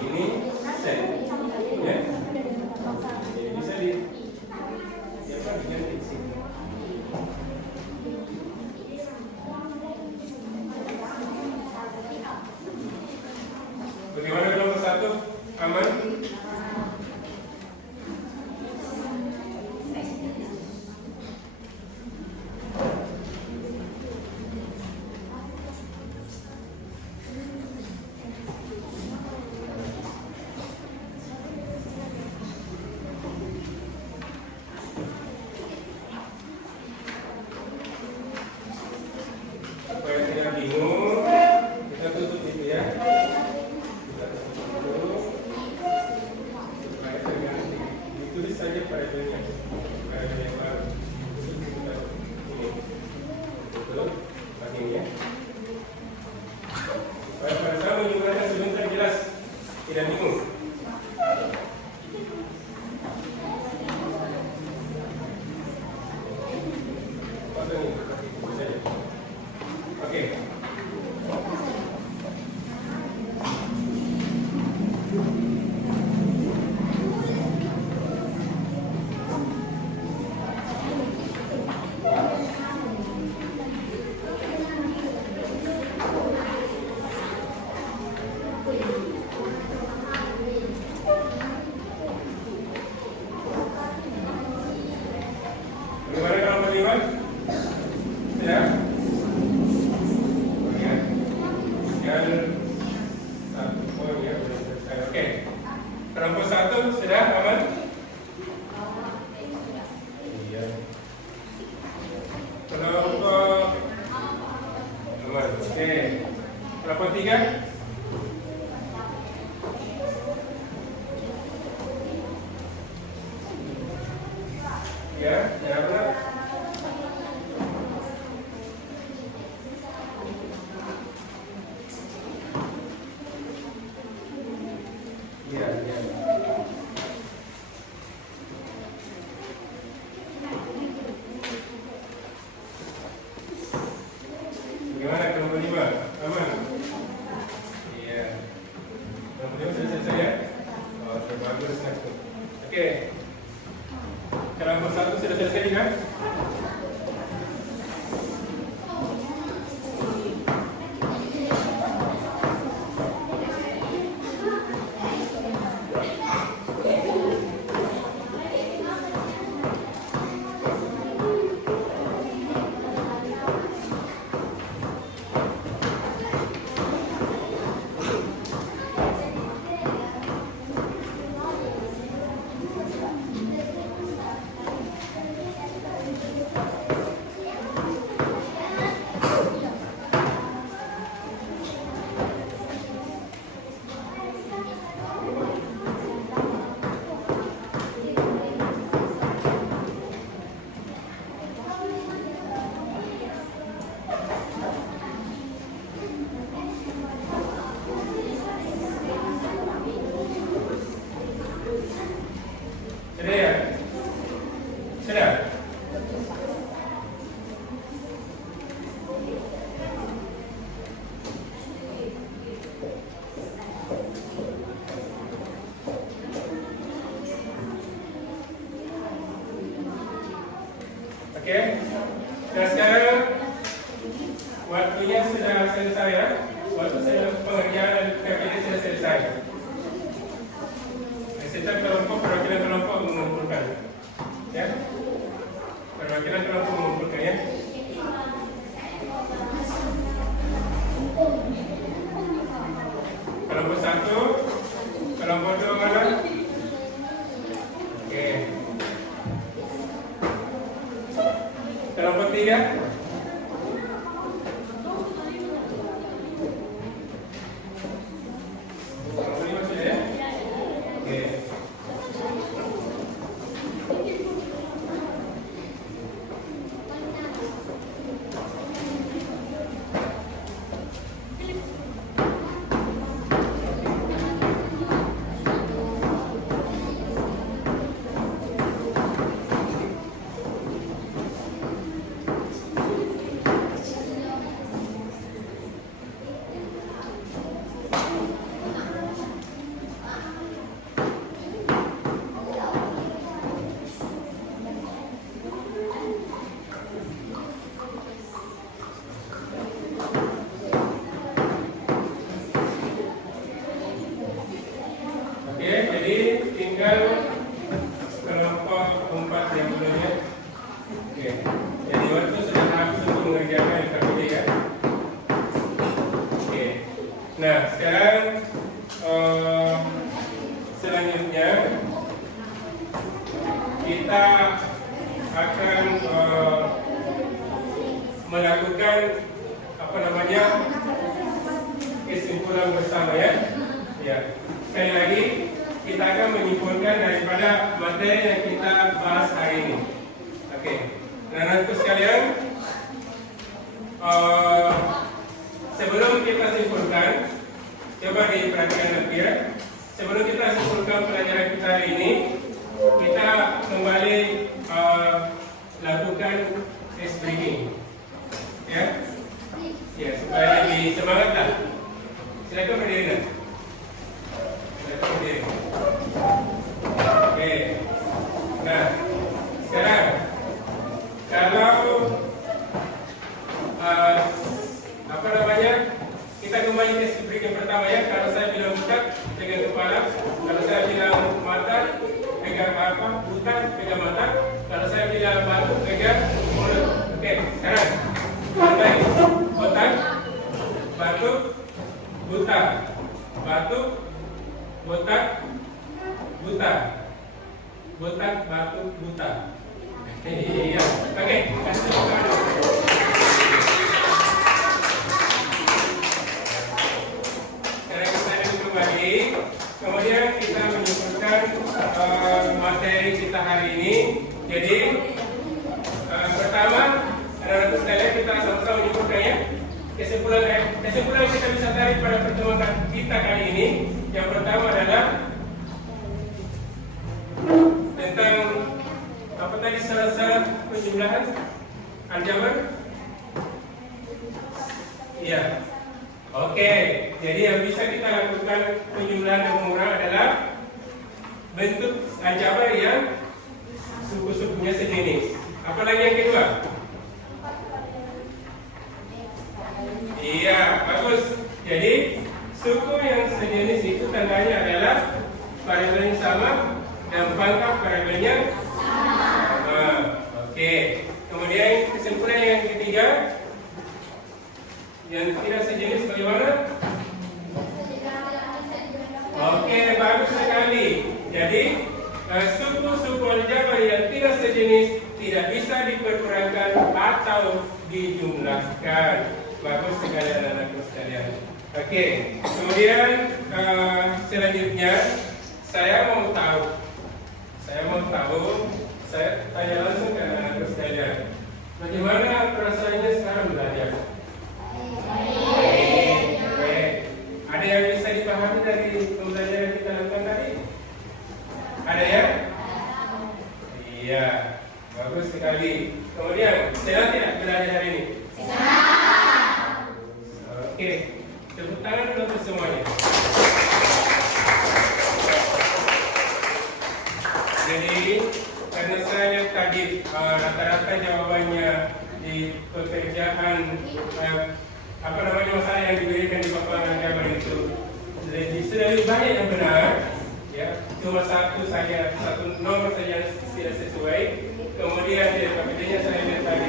ini Z, ya. Jadi bisa diganti di sini. Bagaimana kelompok 1? Aman? Supaya tidak bingung, kita tutup itu ya. Kita tutup dulu. Supaya terganti. Ditulis saja variabelnya. Variabel yang baru. Tutup kita ini. Tutup. Pakai ya. Supaya pada saat menyuarakan sebentar jelas, tidak bingung. Pasang ini. Itu saja. Oke. Bagaimana kalau berlima? Ya? Satu poin ya, sudah selesai. Oke. Kelompok 1 sudah aman? Iya. Kelompok aman. Oke. Kelompok 3? Ya, benar. Iya. Bagaimana kelompok 5? Aman? Iya. Kelompok 5 sudah selesai ya? Oh, sudah bagus. Oke. Kelompok 1 sudah selesai juga? Sudah ya? Sudah? Oke. Dan sekarang waktunya sudah selesai ya. Waktu saya pengerjaan dan KPD sudah selesai. Setiap kelompok perwakilan kelompok mengumpulkan, ya. Perwakilan kelompok mengumpulkan ya. Kelompok 1 Oke, jadi tinggal kelompok 4 yang belumnya. Oke, jadi waktu sudah habis untuk mengerjakan LKPD ya. Oke, nah sekarang selanjutnya kita akan melakukan apa namanya kesimpulan bersama ya. Ya, sekali lagi kita akan menyimpulkan daripada materi yang kita bahas hari ini. Oke, nah nanti sekalian, sebelum kita simpulkan, coba diperhatikan nanti ya. Sebelum kita simpulkan pelajaran kita hari ini, kita kembali lakukan tes breathing, ya, ya supaya lebih semangat lah. Silakan berdiri dah. Silakan berdiri. Oke. Nah, sekarang kalau apa namanya, kita kembali tes breathing pertama ya. Kalau saya bilang buta, pegang kepala. Kalau saya bilang mata, pegang apa? Buta, pegang mata. Kalau saya bilang batu, pegang mulut. Oke, sekarang mulai. Otak, batu, buta, batu, botak, buta, botak, batu, buta. Iya, oke. Kasih tepuk tangan. Sekarang kita duduk kembali. Kemudian kita menyimpulkan materi kita hari ini. Jadi pertama, anak-anak sekalian, kita sama-sama menyimpulkan ya. Kesimpulan yang kita bisa tarik pada pertemuan kita kali ini, yang pertama adalah tentang apa tadi, syarat-syarat penjumlahan aljabar. Iya. Oke, jadi yang bisa kita lakukan penjumlahan dan pengurangan adalah bentuk aljabar yang suku-sukunya sejenis. Apalagi yang kedua? Iya, bagus. Jadi suku yang sejenis itu tandanya adalah variabelnya sama dan pangkat variabelnya sama. Oke. Kemudian kesimpulan yang ketiga, yang tidak sejenis bagaimana? Oke, bagus sekali. Jadi suku-suku aljabar yang tidak sejenis tidak bisa diperkurangkan atau dijumlahkan. Bagus sekali anak-anakku sekalian. Oke, kemudian selanjutnya saya mau tahu, saya tanya langsung ke anak-anakku sekalian, bagaimana perasaannya sekarang belajar? Baik. Ada yang bisa dipahami dari pembelajaran yang kita lakukan tadi? Ada ya? Iya, bagus sekali. Kemudian, senang tidak belajar hari ini? Oke, tepuk tangan dulu untuk semuanya. Jadi, karena saya tadi rata-rata jawabannya di pekerjaan apa namanya masalah yang diberikan di paparan aljabar itu sudah lebih banyak yang benar, ya. Cuma satu nomor saja yang tidak sesuai. Kemudian di KPD-nya saya lihat tadi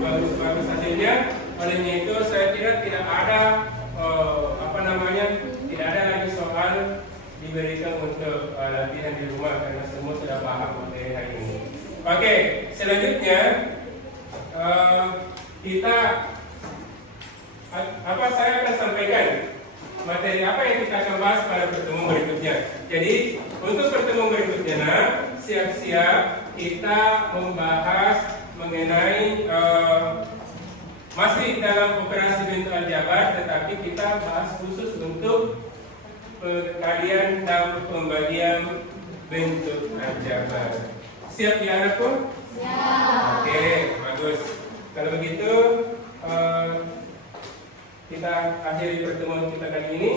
bagus hasilnya. Olehnya itu saya kira tidak ada tidak ada lagi soal diberikan untuk latihan di rumah karena semua sudah paham materi hari ini. Oke, selanjutnya saya akan sampaikan materi apa yang kita akan bahas pada pertemuan berikutnya. Jadi untuk pertemuan berikutnya, siap-siap kita membahas mengenai masih dalam operasi bentuk aljabar, tetapi kita bahas khusus untuk pengalian dan pembagian bentuk aljabar. Siap ya anakku? Siap. Oke, bagus. Kalau begitu kita kita akhiri pertemuan kita kali ini,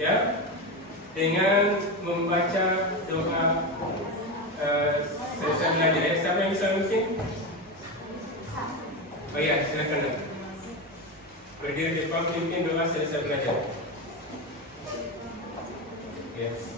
ya, dengan membaca doa selesai belajar. Ya. Siapa yang bisa mungkin? Oh ya, silakan. Berdiri di depan pimpin doa selesai belajar. Yes.